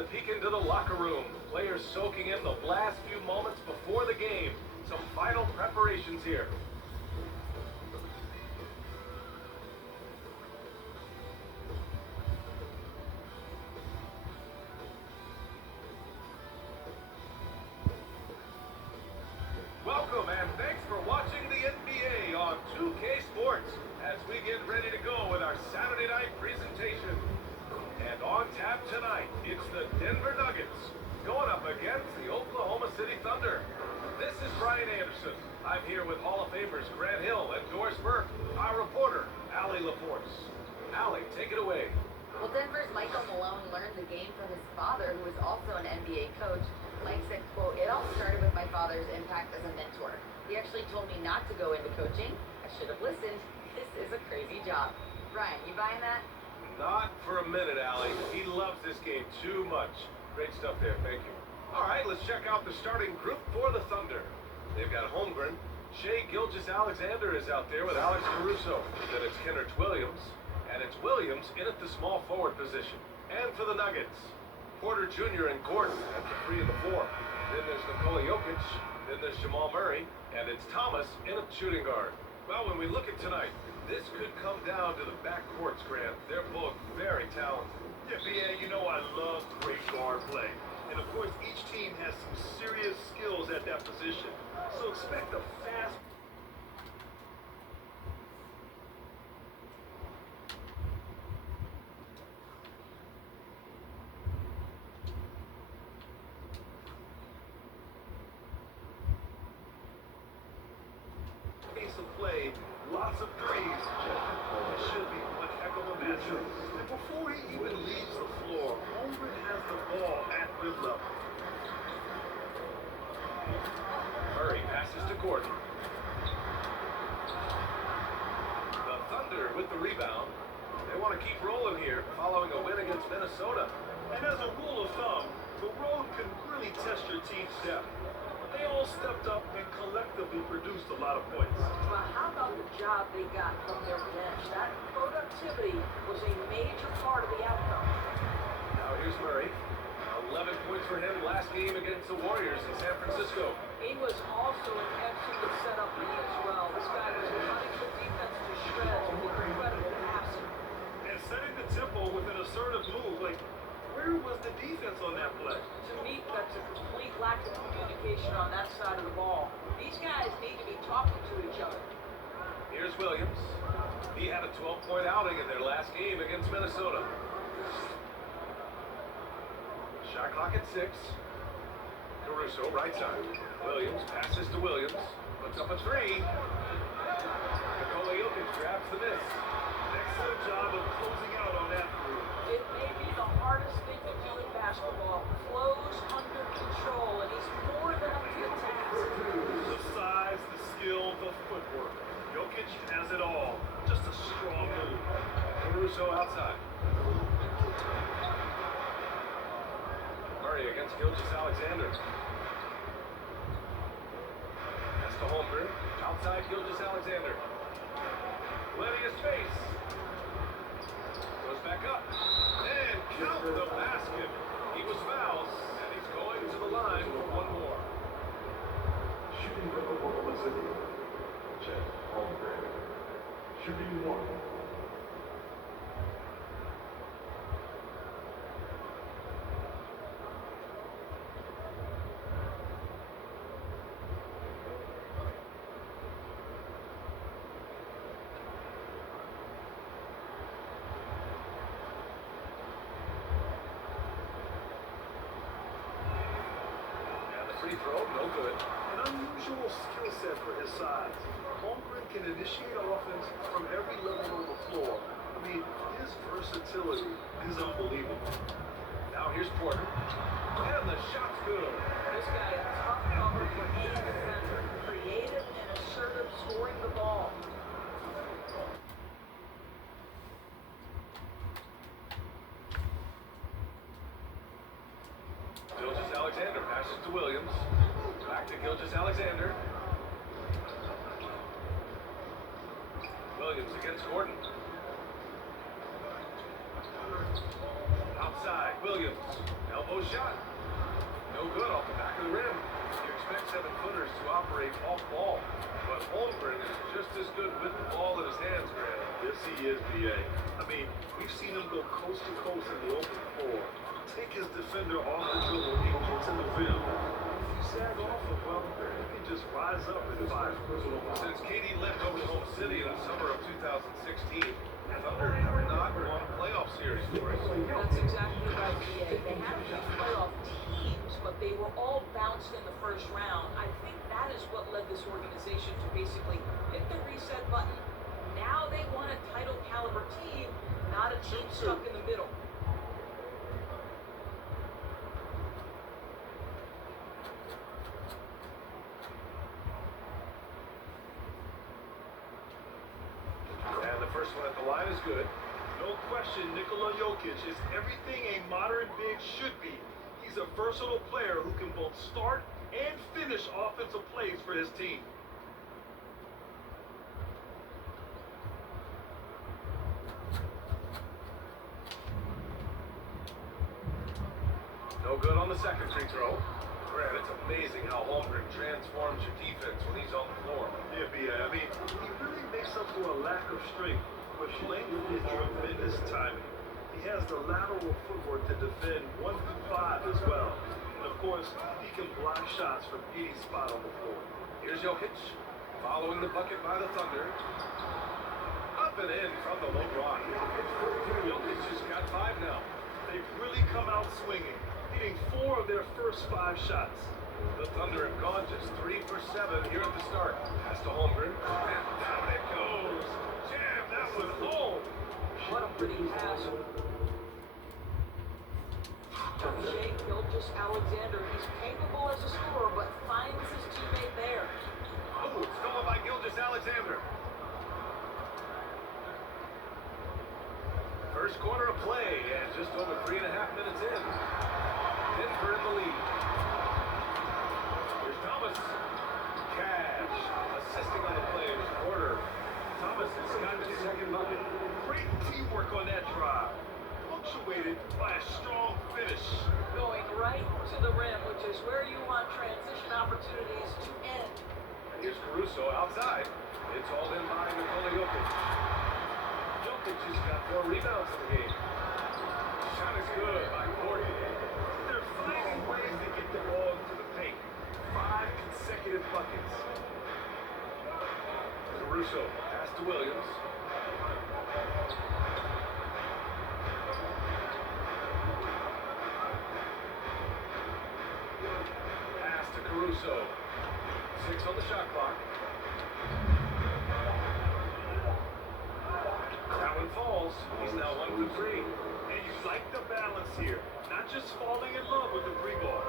to peek into the locker room. Players soaking in the last few moments before the game. Some final preparations here. Welcome and thanks for watching the NBA on 2K Sports as we get ready to go with our Saturday night presentation. And on tap tonight, it's the Denver Nuggets going up against the Oklahoma City Thunder. This is Brian Anderson. I'm here with Hall of Famers Grant Hill and Doris Burke, our reporter, Allie LaForce. Allie, take it away. Well, Denver's Michael Malone learned the game from his father, who is also an NBA coach. Mike said, quote, "It all started with my father's impact as a mentor. He actually told me not to go into coaching. I should have listened. This is a crazy job." Brian, you buying that? Not for a minute, Allie. He loves this game too much. Great stuff there, thank you. All right, let's check out the starting group for the Thunder. They've got Holmgren. Shai Gilgeous-Alexander is out there with Alex Caruso. Then it's Kenrich Williams. And it's Williams in at the small forward position. And for the Nuggets, Porter Jr. and Gordon at the 3 and the 4. Then there's Nikola Jokic. Then there's Jamal Murray. And it's Thomas in at shooting guard. Well, when we look at tonight, this could come down to the backcourts, Grant. They're both very talented. Yeah, BA, you know I love great guard play. And of course, each team has some serious skills at that position. So expect a fast pace of play, lots of threes. It should be one heck of a matchup. And before he even leaves the floor, Holmgren has the ball at mid level. Murray passes to Gordon. The Thunder with the rebound. They want to keep rolling here following a win against Minnesota. And as a rule of thumb, the road can really test your team's depth. They all stepped up and collectively produced a lot of points. Well, how about the job they got from their bench? That productivity was a major part of the outcome. Now here's Murray. 11 points for him last game against the Warriors in San Francisco. He was also an excellent setup man as well. This guy was cutting the defense to shreds with incredible passing. And setting the tempo with an assertive move. Like, where was the defense on that play? To me, that's a complete lack of communication on that side of the ball. These guys need to be talking to each other. Here's Williams. He had a 12-point outing in their last game against Minnesota. Shot clock at 6. Caruso, right side. Williams passes to Williams. Puts up a 3. Nikola Jokic grabs the miss. Excellent job of closing out on that move. It may be the hardest thing to do in basketball. Flows under control, and he's more than up to the task. The size, the skill, the footwork. Jokic has it all. Just a strong move. Caruso outside. Murray against Gilgeous-Alexander. That's to Holmgren. Outside Gilgeous-Alexander. Plenty of space. Goes back up. And count the basket. He was fouled, and he's going to the line for one more. Shooting for Oklahoma City, Chet Holmgren. Shooting 1. Free throw, no good. An unusual skill set for his size. Holmgren can initiate offense from every level of the floor. I mean, his versatility is unbelievable. Now here's Porter. And the shot's good. This guy is a tough cover for any defender. Creative and assertive scoring the ball. Gilgeous-Alexander passes to Williams. Back to Gilgeous-Alexander. Williams against Gordon. Outside, Williams. Elbow Caruso's shot. No good off the back of the rim. You expect 7-footers to operate off ball, but Holmgren is just as good with the ball in his hands, Grant. Yes, he is, B.A. I mean, we've seen him go coast to coast in the open floor. Take his defender off the dribble and get to the rim. If you sag off him, well, he can just rise up and fire. Since KD left Oklahoma City in the summer of 2016, Thunder have not won a playoff series for us. That's exactly right, BA. They had a few playoff teams, but they were all bounced in the first round. I think that is what led this organization to basically hit the reset button. Now they want a title caliber team, not a team stuck in the middle. And the first one at the line is good. No question, Nikola Jokic is everything a modern big should be. He's a versatile player who can both start and finish offensive plays for his team. No good on the second free throw. Grant, it's amazing how Holmgren transforms your defense when he's on the floor. Yeah, B.A. I mean, he really makes up for a lack of strength with length and tremendous timing. He has the lateral footwork to defend 1 through 5 as well. And of course, he can block shots from any spot on the floor. Here's Jokic, following the bucket by the Thunder. Up and in from the low block. Jokic just got 5 now. They've really come out swinging, hitting 4 of their first 5 shots. The Thunder have gone just 3 for 7 here at the start. Pass to Holmgren, and down it goes. Jam, that was home. What a pretty pass. Shea Gilgeous-Alexander, he's capable as a scorer, but finds his teammate there. Oh, stolen by Gilgeous-Alexander. First quarter of play, and just over 3.5 minutes in. Denver in the lead. Here's Thomas. Cash assisting on the play in his quarter. Thomas has got his second bucket. Great teamwork on that drive, punctuated by a strong finish. Going right to the rim, which is where you want transition opportunities to end. And here's Caruso outside. It's all in by Nikola Jokic. Jokic just got 4 rebounds in the game. Shot is good by Gordon. They're finding ways to get the ball into the paint. 5 consecutive buckets. Caruso, pass to Williams. Pass to Caruso. 6 on the shot clock. That one falls. He's now 1 for 3. And you like the balance here. Not just falling in love with the 3 ball.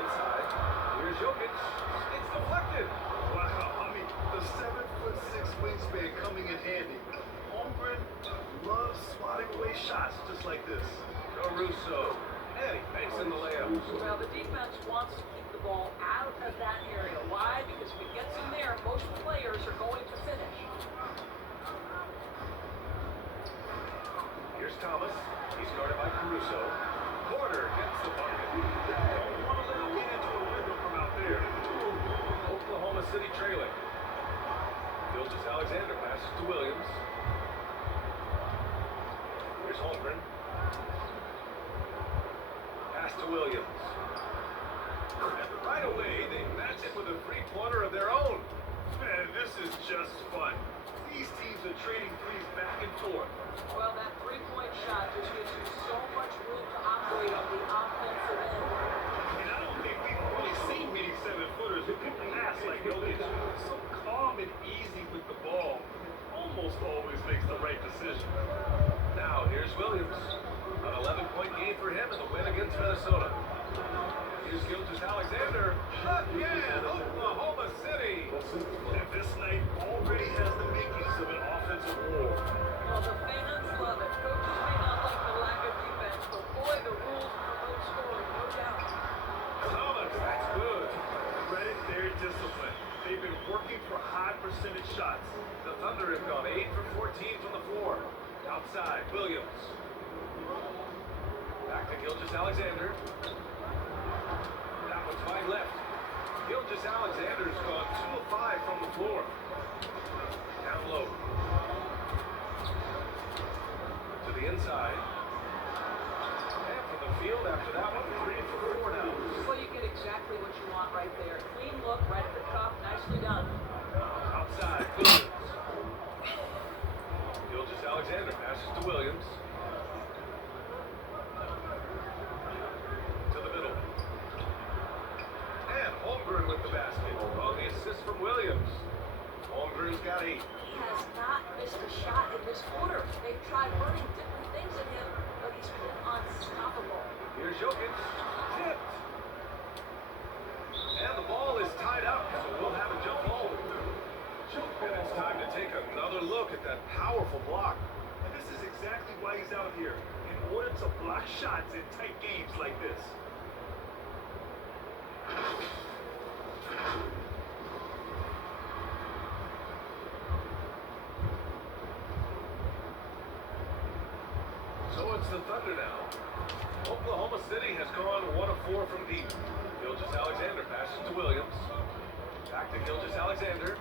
Inside. Here's Jokic. It's deflected. Wow, I mean, the 7'6" wingspan coming in handy. Holmgren loves swatting away shots just like this. Caruso. And he makes in the layup. Well, the defense wants to keep the ball out of that area. Why? Because if it gets in there, most players are going to finish. Here's Thomas. He's guarded by Caruso. Porter gets the bucket. Don't want to let him get into a rhythm from out there. Oklahoma City trailing. Gilgeous-Alexander passes to Williams. Here's Holmgren. Pass to Williams. And right away, they match it with a three-pointer of their own. Man, this is just fun. These teams are trading threes back and forth. Well, that three-point shot just gives you so much room to operate on the offensive end. And I don't think we've really seen many 7-footers who can pass like Jokic. So calm and easy with the ball. Almost always makes the right decision. Now, here's Williams. An 11-point game for him in the win against Minnesota. Here's Gilgeous-Alexander. Again, Oklahoma City. And this night already has the makings of an offensive war. Well, the fans love it. Coaches may not like the lack of defense, but boy, the rules promote scoring, no doubt. Thomas, that's good. Credit their discipline. They've been working for high percentage shots. The Thunder have gone 8 for 14 from the floor. Outside, Williams. Back to Gilgis Alexander. That one's wide left. Gilgis Alexander's gone 2 of 5 from the floor. Down low. To the inside. And from the field after that one, 3 for 4 now. Well, you get exactly what you want right there. Clean look, right at the cup, nicely done. Outside, Williams. Gilgis Alexander passes to Williams. To the middle. And Holmgren with the basket. Oh, the assist from Williams. Holmgren's got 8. He has not missed a shot in this quarter. They've tried burning different things at him, but he's been unstoppable. Here's Jokic. Tipped. And the ball is tied up, so we'll have a jump ball. And it's time to take another look at that powerful block. And this is exactly why he's out here, in order to block shots in tight games like this. So it's the Thunder now. Oklahoma City has gone 1 of 4 from deep. Gilgis Alexander passes to Williams. Back to Gilgis Alexander.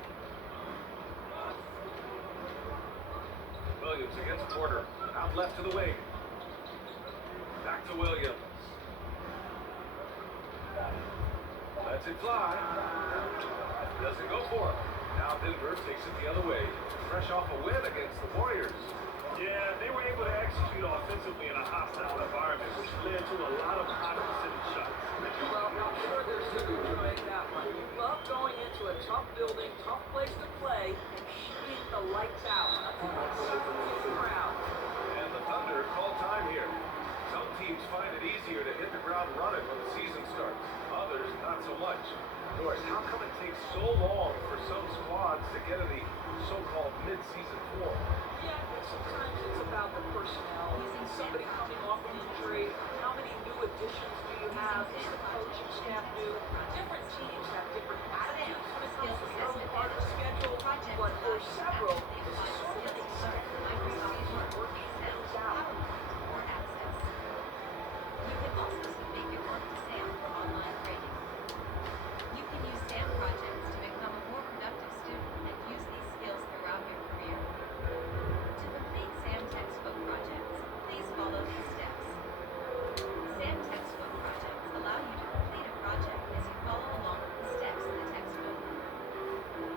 Williams against Porter. Out left to the wing. Back to Williams. Lets it fly. Doesn't go for it. Now Denver takes it the other way. Fresh off a win against the Warriors. Yeah, they were able to execute offensively in a hostile environment, which led to a lot of high-percentage shots. Well, I'm sure there's people who make that one. You love going into a tough building, tough place to play, and shooting the lights out. Nothing like the crowd. And the Thunder call time here. Some teams find it easier to hit the ground running when the season starts. Others, not so much. Doris, how come it takes so long for some squads to get in the so-called mid-season form? Yeah, I think sometimes it's about the personnel. Is somebody coming off an injury? How many new additions do you have? Is the coaching staff new? Different teams have different attitudes when it comes to the early part of the schedule. But for several, this is sort of an exciting preseason working things out. You can also submit your work to SAM for online grading. You can use SAM projects to become a more productive student and use these skills throughout your career. To complete SAM textbook projects, please follow these steps. SAM textbook projects allow you to complete a project as you follow along with the steps in the textbook.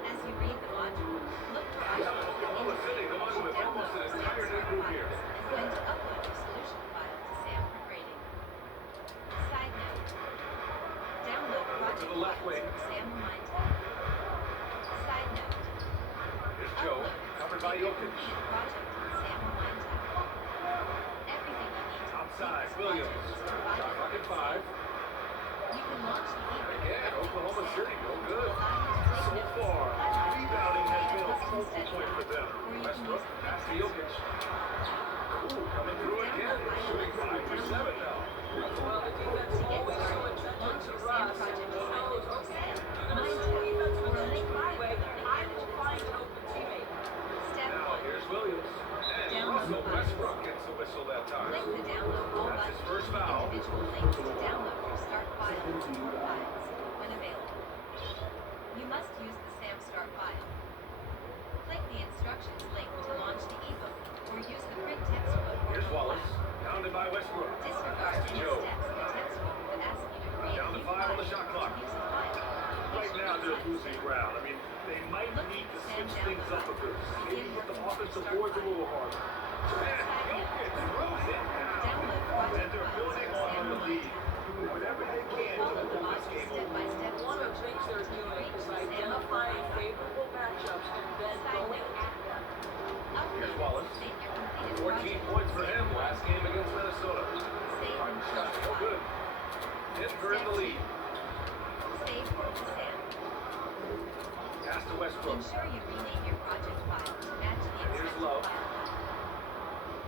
As you read the module, look for items that Oklahoma City going with almost an entire new group here. and when to upload your solution file to SAM for grading. Side note, download project To the left files wing. from SAM Mind tab. Side note, Here's Joe, covered by Jokic. project in SAM Mind tab. Everything you need to Outside, complete this Williams. project is Shot provided clock at 5. You can launch the ebook. Again, Oklahoma City, no good. So far, rebounding has been a focal point for them. Westbrook, pass to Jokic. Ooh, coming through again. Shooting 5 for 7 now. Well, the defense is always so attention to Russ, and he knows, okay, you're going to see defense in the sneak my way. I will find an open teammate. Step Now 1. here's Williams. And Russell Westbrook gets the whistle that time. Click the download all That's button his first and the foul. individual link to download your start file or files when available. You must use the SAM start file. Click the instructions link to launch the ebook or use the print textbook or Here's book Wallace. file. Pounded by Westbrook. Disregard Pass to any Joe. steps in the textbook that ask you to create Down a to new 5 on file the shot or clock. to use a file. Right now, they're losing ground. I mean, they might need to switch things up a bit. Maybe hit the offensive boards a little harder. And Jokic throws it down. Download And project they're files building from on SAM the Mind lead. tab. Doing whatever they can to Follow the move this module game along. step-by-step One of the things they're instructions to doing create is the SAM identifying file. favorable matchups and then going at them. Here's Wallace. Save your completed 14 project. points for him last game against Minnesota. Save Hard and shot, no good. Denver in the lead. Save to SAM. Pass to Westbrook. Ensure you rename your project file to match the And here's extension Love. file.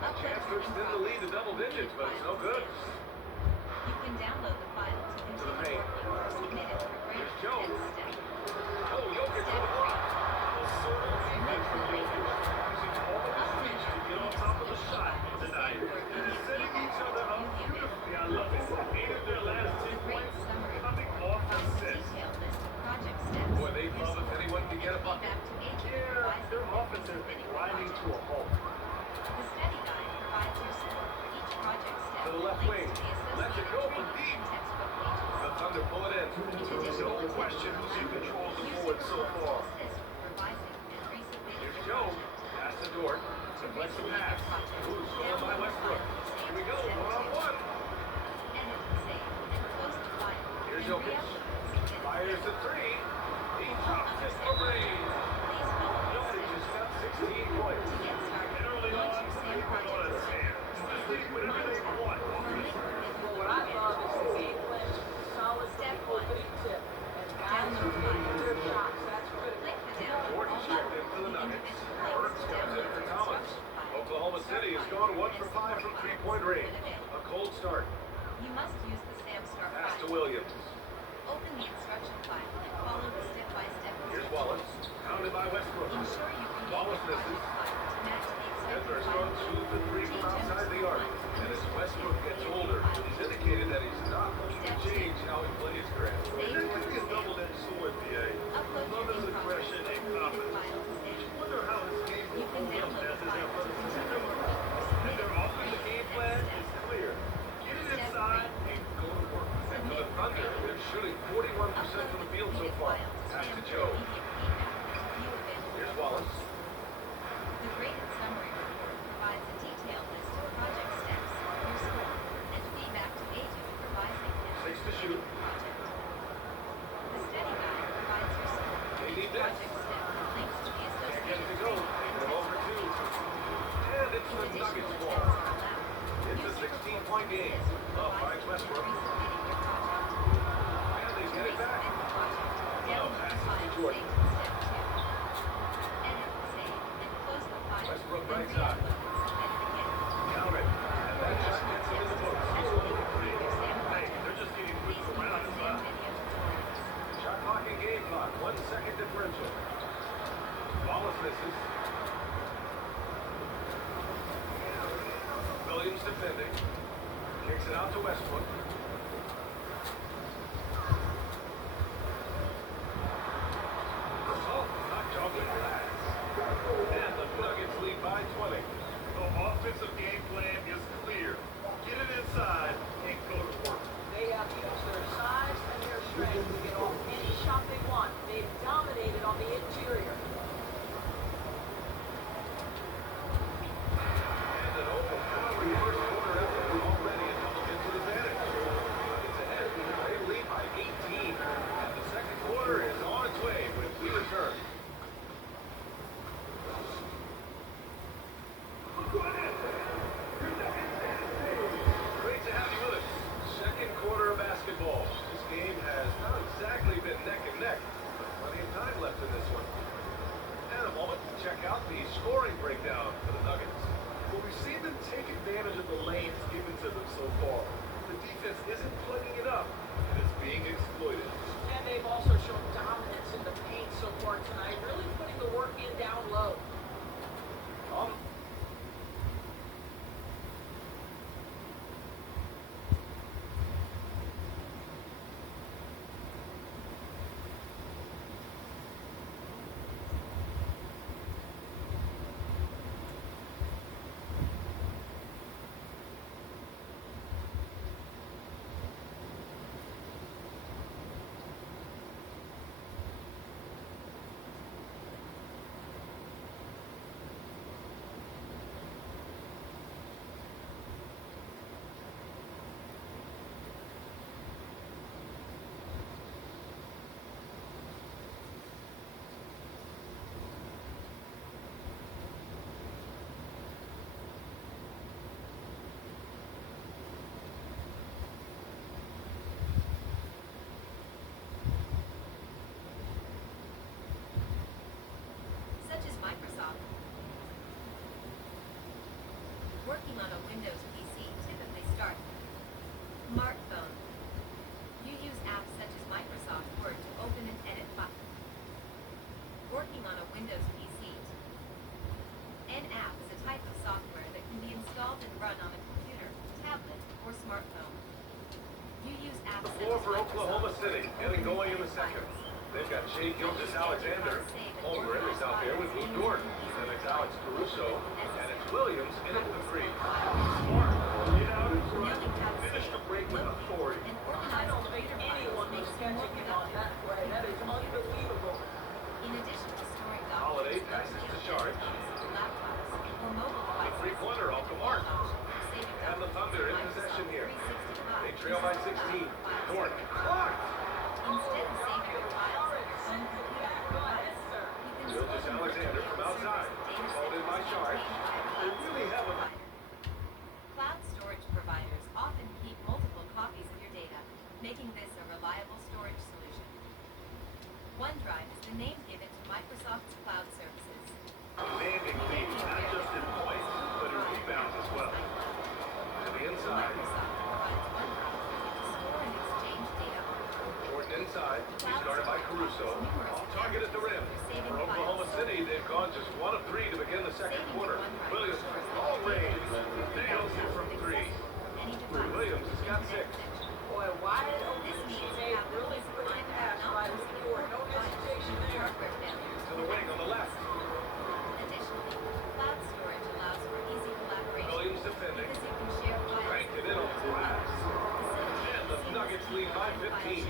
Upload Chance to your extend the lead to double digits, but it's no good. You can download the file to continue paint. working or submit it for grading. Here's Joe. Next step. Oh, Jokic for the block. Assertive defense from Jokic, using all of his reach to get on top of the shot tonight. And he's setting Opponents have been grinding to a halt. The Steady Guide provides your support for each project step To the with left links wing. to the Let's it associated go from training deep. and textbook pages. The Thunder pull it in. No question who's in control of the Use board your so report to far. assist with revising and resubmitting Here's your Joe. project. Pass to Dort. To Deflects the resubmit pass. your project, Ooh, stolen by download the Westbrook. file and Here we save go. step 1-on-1. 2. Edit, save, and close the file. Here's Then Jokic. re-upload the submitted Fires the file. three. He drops it for rain. Please follow the Jokic steps. has got 16 points. To get started, And early launch on, your SAM they've been on project its today. hands. Just take whatever they want. Well, what I love is the game plan is solid Step from the one. opening tip. And guys Download are file. making their shots. That's critical. Click the download Jordan all checked button in for the with the Nuggets. individual Hurts links to comes in download for your Thomas. instruction file. Oklahoma Start City has file, gone 1 and for 5 support from file three-point for range. the day. A cold start. You must use the SAM start Pass to file. Williams. Open the instruction file and follow the step-by-step Here's instructions. Wallace. Pounded by Westbrook. Ensure you rename Wallace your misses. project file to match the Denver accepted has file gone 2 name. for 3 from outside the arc. And as Westbrook gets older, he's indicated that he's not looking to change how he plays Grant. Save That or could be a save. double-edged sword, PA. Upload Love your his in-progress aggression and submitted confidence. file to SAM. Wonder how his game You will can hold up download as the his file to athleticism continue develops. working with And submitted their offensive game plan is clear. Get it Step inside and go to work. And for the Thunder, they're shooting 41% from the field so far. Pass to Joe. Here's Wallace. The graded summary report provides a detailed list of project steps, your score, and feedback to aid you in revising and 6 to resubmitting shoot. your project. The study guide provides your score for They each need this. project step with links to the Can't get associated it to go. training and They're over textbook 2. pages. And it's the Additional Nuggets attempts ball. are allowed. It's a Use your 16-point report to game. assist with Up by revising and Westbrook. resubmitting your project. And they To get it back. resubmit the project, download the pass to file Jordan. saved in step 2. Edit, save, and close the file. Westbrook Then right side. re-upload and submit it again. Count it. And that shot gets him in the books. He's looking free. Your SAM Hey, project. they're just getting Please whipped view around our as SAM well. video tutorials. Shot clock and game clock. 1 second differential. Wallace misses. Williams defending. Kicks it out to Westbrook. Oh, knocked off the glass. And the Nuggets lead by 20. The offensive game plan is clear. Get it inside and go to work. They have used their size and their strength to get off any shot they want. They've dominated on the interior. And an overpowering first quarter effort with already a double-digit advantage. Nuggets ahead. They lead by 18. And the second quarter is on its way when we return. Great to have you with us. Second quarter of basketball. This game has not exactly been neck and neck, but plenty of time left in this one. And a moment to check out the scoring breakdown for the Nuggets. Well, we've seen them take advantage of the lanes given to them so far. The defense isn't plugging it up, and it's being exploited. And they've also shown dominance in the paint so far tonight, really putting the work in down low. Such as Microsoft. Working on a Windows PC typically start. Smartphone. You use apps such as Microsoft Word to open and edit files. Working on a Windows PC. An app is a type of software that can be installed and run on a computer, tablet, or smartphone. You use apps The such floor as for Oklahoma Microsoft City, Word to getting open and going in the edit second. files. They've got Shea Gilgeous-Alexander. Holmgren is out there with Lou Dort. Then it's Alex Caruso. And it's Williams in at the three. Smart. Get out in front. Finish the break with authority. I don't think anyone was catching him on that play. That is unbelievable. In addition to storing Holiday documents, passes to Sharp. laptops, or mobile The devices, three-pointer off the mark. saving And the Thunder in possession here. 365 They trail by 16. Dort blocked. Instead of saving your files on your own computer or device, you can store them Gilgeous-Alexander from outside. Called in by Sharp. They really have a... Cloud storage providers often keep multiple copies of your data, making this a reliable storage solution. OneDrive is the name given to Microsoft's cloud services. Commanding lead, not just in points, but in rebounds as well. To the inside. Microsoft provides OneDrive to store and exchange data. Jordan inside. He's guarded by Caruso. Off target at the rim. For Oklahoma City, they've gone just 1 of 3 to begin the second quarter. Williams, all range. Nails it from 3. Any device. Williams has got 6. Boy, wide open This means teammate, you have really the pretty time pass not by just Lou to Dort. No provide hesitation there. hardware failures. To the wing on the left. Additionally, cloud storage allows for easy collaboration Williams defending. because you can share files Cranked it in on the glass. And the Nuggets lead by 15.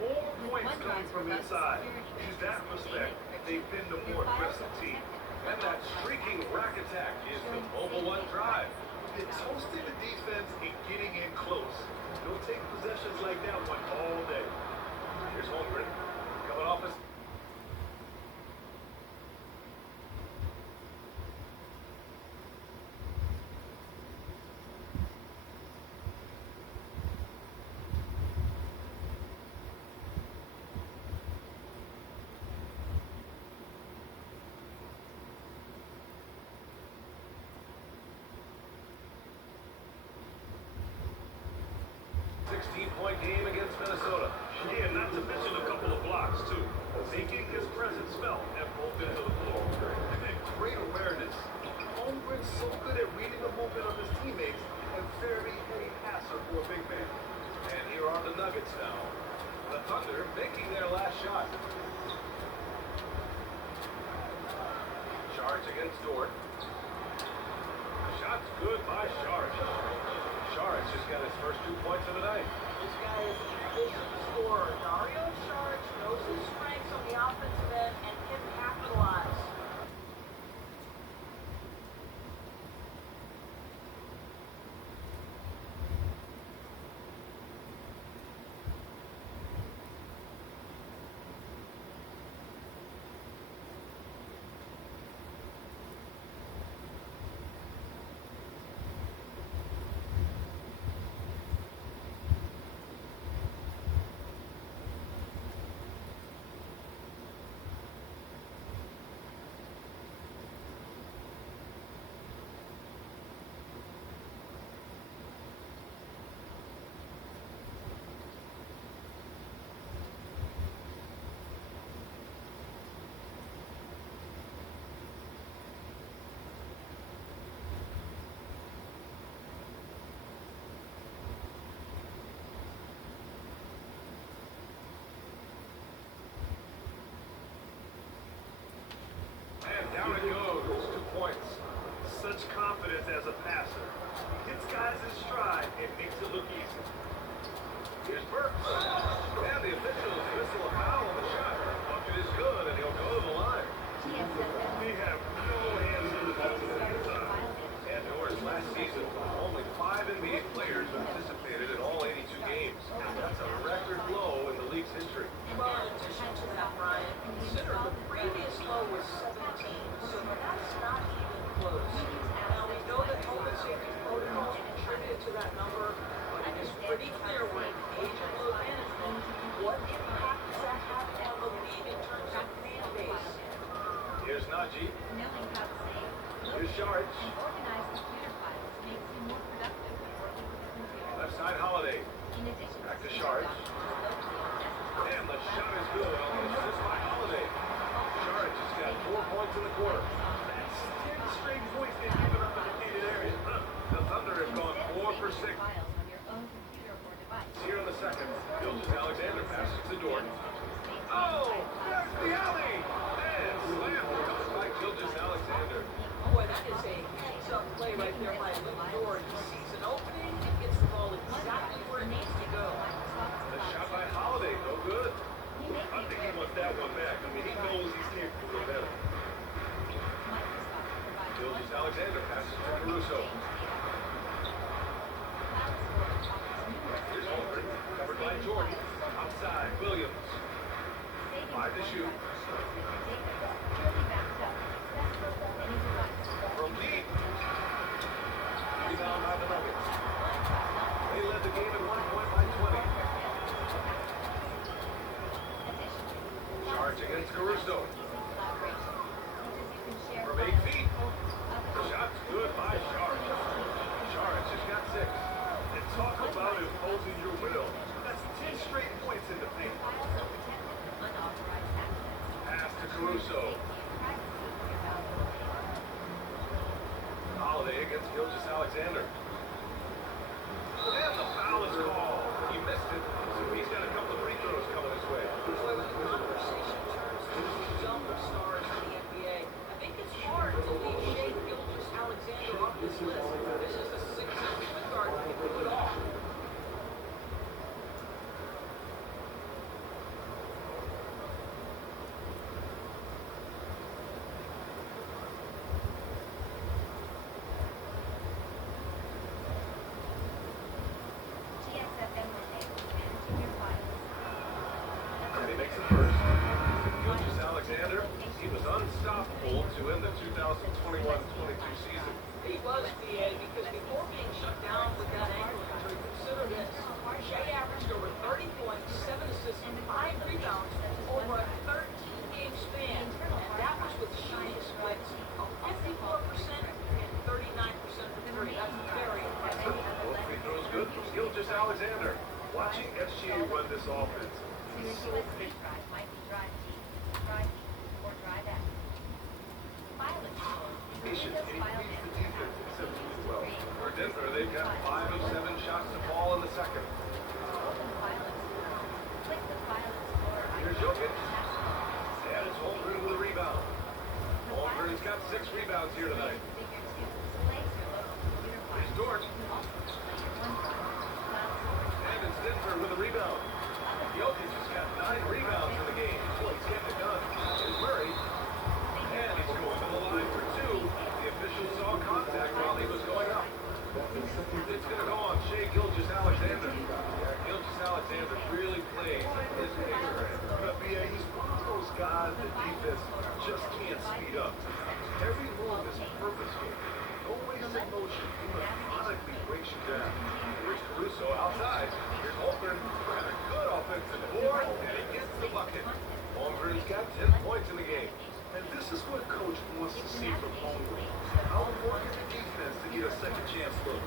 More points coming from inside. Use that respect. They've been the more aggressive team. And that streaking rack attack is the Mobile One drive. It's hosting the defense and getting in close. They'll take possessions like that one all day. Here's Holmgren. Coming off his... Point game against Minnesota. Yeah, not to mention a couple of blocks, too. Making his presence felt at both ends of the floor. And then great awareness. Holmgren's so good at reading the movement of his teammates and very heady passer for a big man. And here are the Nuggets now. The Thunder making their last shot. Charge against Dort. Shot's good by Sharp. Sharp just got his first 2 points of the night. This guy is an efficient scorer. Dario Saric knows his strengths on the offensive end and can capitalize. And down it goes. 2 points. Such confidence as a passer. Hits guys in stride and makes it look easy. Here's Burks. And the officials whistle a foul on the shot. Bucket is good, and he'll go to the line. We have no answer to that inside. And Doris last season, only 5 NBA players participated in all 82 games. That's a record low in the league's history. Well, in addition to that, Brian, consider the previous low was 17, so that's not even close. Now, we know that COVID safety protocols contributed to that number, but it is pretty clear when age and load management, what impact does that have on the league in terms of fan base? Here's Najee. knowing how to save, Here's Sharp. and organize computer files makes you more productive when working with a computer. Left side Holiday. In addition Back to to Sharp. documents locally accessible, And the shot is good on the assist by Holiday. Sharp just got 4 points in the quarter. That's 10 straight points they've given up in the painted area. The Thunder have gone 4 for 6. files on your own computer or device. Here in the second, Gilgeous-Alexander passes to Dort. Oh, there's the alley! And slam dunk by Gilgis Alexander. Boy, that is a heads-up play right there by Luke Dort. He sees an opening and gets the ball exactly where it needs to go. The shot by Holiday, no good. I think he wants that one back. I mean, he knows he's capable of better. Gilgis Alexander passes to Caruso. Here's Holmgren, covered by Jordan. Outside, Williams. 5 to shoot. From deep. Rebound by the Nuggets. They led the game at 1 point by 20. Charge against Caruso. From 8 feet. The shot's good by Sharp. Sharp just got 6. And talk about imposing your will. That's 10 straight points in the paint. Pass to Caruso. Holiday against Gilgis Alexander. And the foul is called. He missed it, so he's got a couple of free throws coming his way. Boy, when the conversation turns to jumper stars in the NBA, I think it's hard to leave Shea Gilgeous-Alexander off this list. This is the 6th point guard who can do it all. GSFM will take managing your files. And he makes it first. Gilgis Alexander, he was unstoppable to end the 2021-22 season. He was, BA, because before being shut down with that ankle injury, consider this. Shea averaged over 30 points, 7 assists, and 5 rebounds over a 13-game span. And that was with shooting splits of 54% and 39% from three. That's very impressive. Both free throws good from Gilgis Alexander. Watching SGA run this offense So your is so USB painful. drive might be drive D, drive E, or drive X. File explorer is a Patience Windows file leads the manager defense app exceptionally used to well. create For Denver, they've got 5 of 7 shots to fall in the second. Open File Explorer. Click the File Explorer Here's icon Jokic. to taskbar. And it's Holmgren with a rebound. The Holmgren's File got 6 rebounds here tonight. Figure 2 displays your local computer Here's files. Dort. You can also display your OneDrive, cloud storage And it's Denver with a rebound. Jokic has got 9 rebounds in the game. So he's getting it done. Here's Murray. And he's going to the line for 2. The official saw contact while he was going up. It's going to go on Shea Gilgeous-Alexander. Yeah, Gilgeous-Alexander really plays his bigger end. But BA, he's one of those guys that defense just can't speed up. Every move is purposeful. No wasted motion. He methodically breaks you down. Here's Caruso outside. Here's Holmgren. And a good offensive board. And he gets the bucket. Holmgren's got 10 points in the game. And this is what coach wants to see from Holmgren. How important is defense to get a second chance look?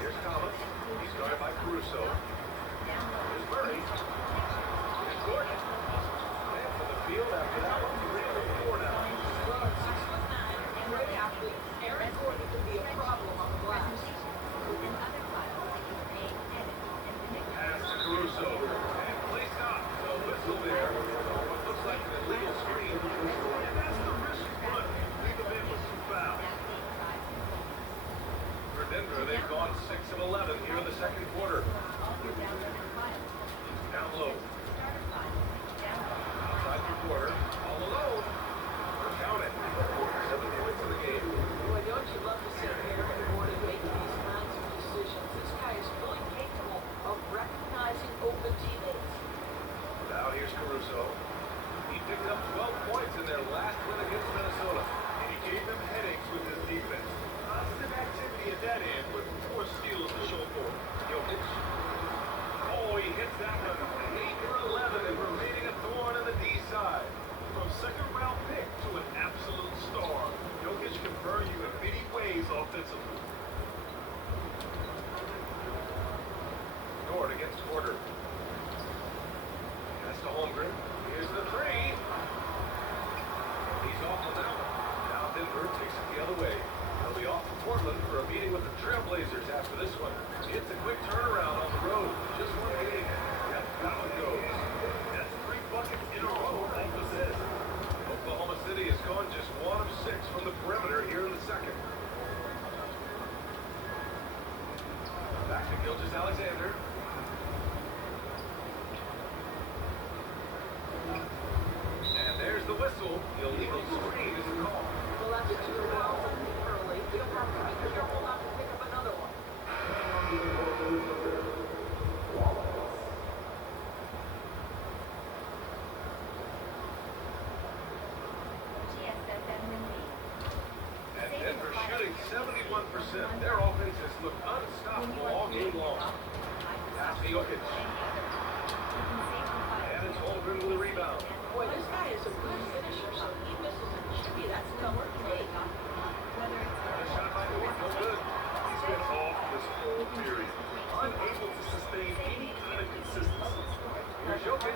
Here's Thomas. He's guarded by Caruso. Here's Murray. Here's Gordon. And for the field after that one, 3 for 4 now. Well, 6'9", great athlete. Aaron Gordon could be a problem on the glass. Pass to Caruso. And play stop. So whistle there. What looks like an illegal screen. And that's the risk you run. Leave him in with 2 fouls. For Denver, they've gone 6 of 11 here in the second quarter. Down low. Outside the quarter. All alone. Count it. 7 points in the game. Boy, don't you love to see Aaron Gordon make these kinds of decisions. This guy is really capable of recognizing open teammates. Now here's Caruso. whistle. The illegal screen is called. Well, that's two fouls early. He'll have to be careful not to pick up another one. And Denver shooting 71%. Their offense has looked unstoppable all game long. Pass to Jokic. And it's Holmgren with a rebound. Boy, this guy is a good finisher, so he misses a chippy. That's number 8. And a shot by Dort, no good. He's been off this whole period, unable to sustain any kind of consistency. Here's Jokic.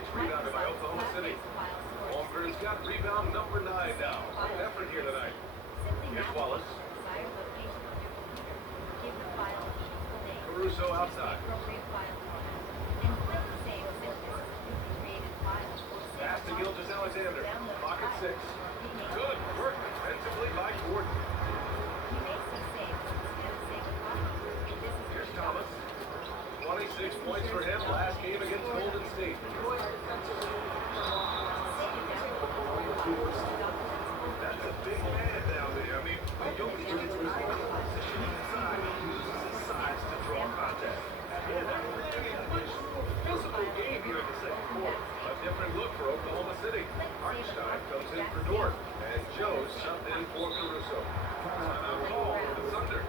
It's rebounded by Oklahoma City. Holmgren's got rebound number 9 now. Good effort here tonight. Here's Wallace. Caruso outside. Pass to Gilgeous-Alexander. Pocket 6. Good work defensively by Gordon. Here's Thomas. 26 points for him last game against Golden State. That's a big man down there. I mean, when Jokic gets his position inside, he uses his size to draw contact. Yeah, that really puts a physical game here in the second quarter. A different look for Oklahoma City. Hartenstein comes in for Dort. And Joe subbed in for Caruso. Timeout call for the Thunder.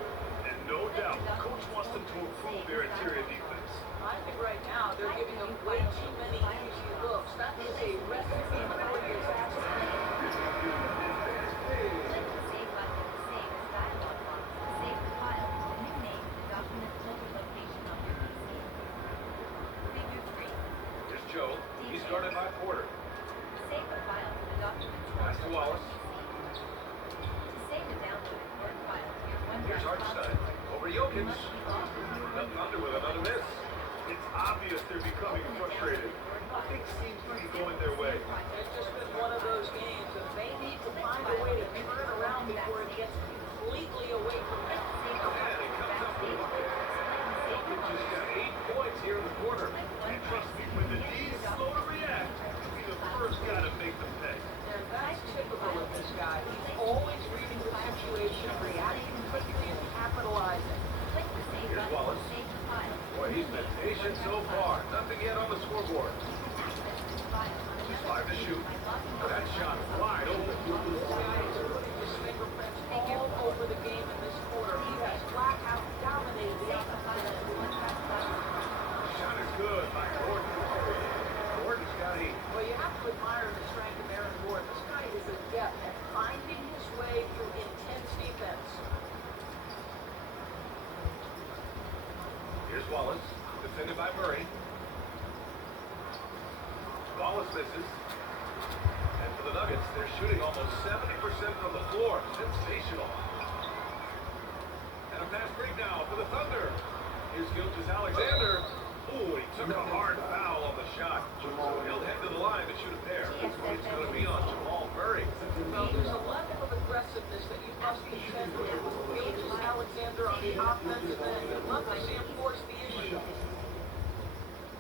And no doubt, coach wants them to improve their interior defense. I think right now they're giving them way too many easy looks. That is a recipe for disaster. Here's Joe. He's guarded by Porter. Pass to Wallace. Here's Hartenstein. Over Jokic. The Thunder with another miss. It's obvious they're becoming frustrated. Things seem to be going their way. It's just been one of those games that they need to find a way to turn it around before it gets completely away from them. And he comes up with it. Jokic just got 8 points here in the quarter. And trust me, when the D's slow to react, you'll be the first guy to make them pay. And that's typical of this guy. He's always reading the situation, reacting quickly, and capitalizing. Here's Wallace. Boy, he's been patient so far. Nothing yet on the scoreboard. Just 5 to shoot. That shot wide open. This guy is putting his fingerprints all over the game in this quarter. He has flat out dominated the offensive end. Shot is good by Gordon. Gordon's got 8. Well, you have to admire the strength of Aaron Gordon. This guy is adept at finding his way through intense defense. Here's Wallace, defended by Murray. Wallace misses. And for the Nuggets, they're shooting almost 70% from the floor. Sensational. And a fast break now for the Thunder. Here's Gilgeous-Alexander. Ooh, he took a hard foul on the shot. So he'll head to the line to shoot a pair. It's going to be on Jamal Murray. Well, there's a level of aggressiveness that you must contend with. Gilgeous-Alexander on the offensive end. You'd love to see him force the issue.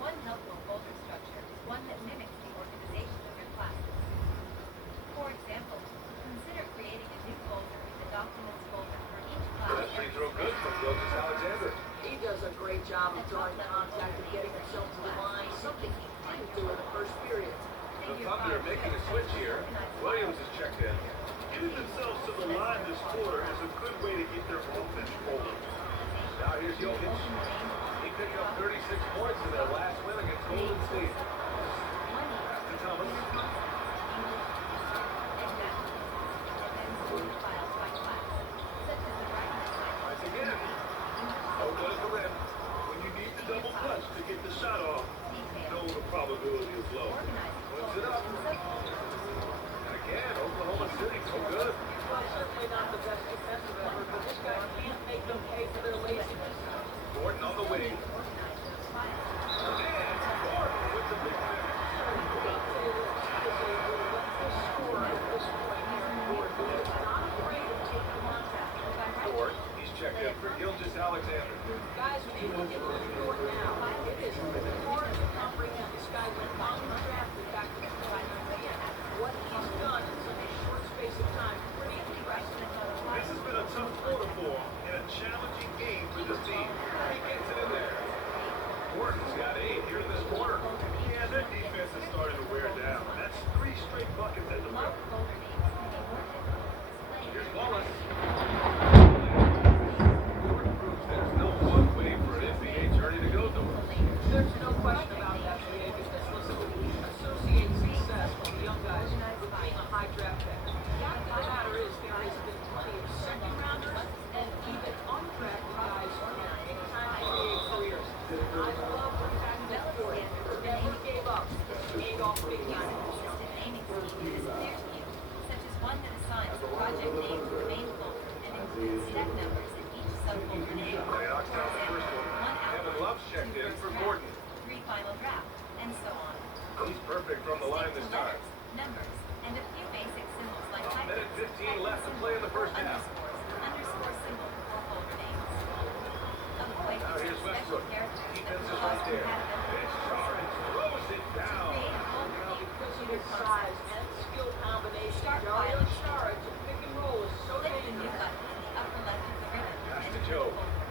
One helpful folder structure is one that mimics the organization of your classes. For example, consider creating a new folder in the Documents folder for each class. That free throw good from Gilgeous-Alexander. He does a great job of drawing contact and getting himself to the line, something he didn't do in the first period. The Thunder are making a switch here. Williams is checked in. Getting themselves to the line this quarter is a good way to get their offense rolling. Now here's Jokic. He picked up 36 points in their last win against Golden State. Pass to Thomas. Tries again. No good at the rim. When you need the double clutch to get the shot off, you know the probability is low. Puts it up. And again, Oklahoma City, so good. Well, certainly not the best defensive effort, but this guy can't make them pay for their laziness. Gordon on the wing. And Gordon with the big finish. Gordon, he's checked in for Gilgeous-Alexander. Guys, when you look at this score now, it is hard to comprehend. This guy went undrafted back in 2019. checked 2 in first for drafts, Gordon. 3 final drafts, and so on. He's perfect from the line Stick this to time. letters, numbers, and a few basic symbols like A minute hyphens, 15 left to play in the first half. underscore symbol, or folder names. Avoid Now here's special Westbrook. characters that Defense can is cause right there. compatibility. It's Charles. Throws it down. Create a folder Now, name, because of computer his size concepts. and skill combination, Start Dario filing. Saric to pick and roll is so Click the new dangerous. button in the upper left of the ribbon Pass and to open Joe. the folder.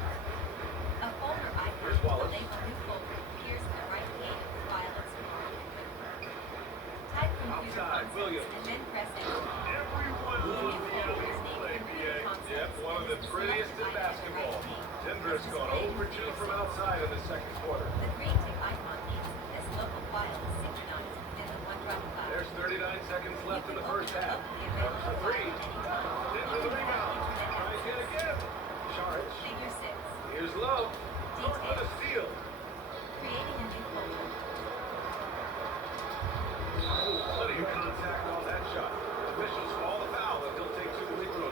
A folder icon Here's with the Wallace. label new folder appears in the right pane of the file explorer window. Type computer Outside, concepts Williams. and then press enter. Everyone The loves new the folder is elite named play, computer BA. concepts. Yep, one of the and is prettiest in selected icon in the basketball. right pane. Denver's gone 0 for 2 from outside in the second quarter. The green tick icon means that this local file is synchronized within the OneDrive cloud. There's 39 seconds left in the first half. Locally Comes for available three. file at any time. Into the rebound. Tries it again. Charge. Figure 6. Here's Love. Short for the steal. Creating a new folder. Plenty of contact on that shot. Officials call the foul and he'll take 2 free throws.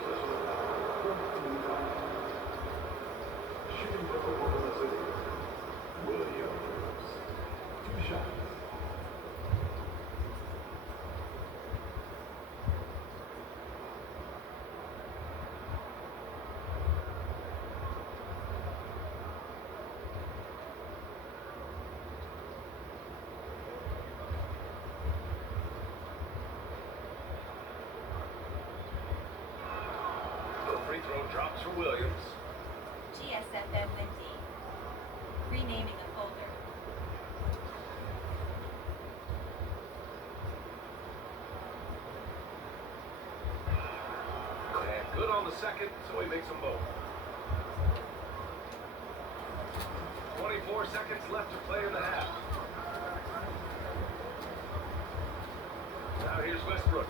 Shooting for Oklahoma City. Williams. 2 shots. The free throw drops for Williams. GSFM Windy. Renaming a folder. And good on the second, so he makes them both. 24 seconds left to play in the half. Now here's Westbrook.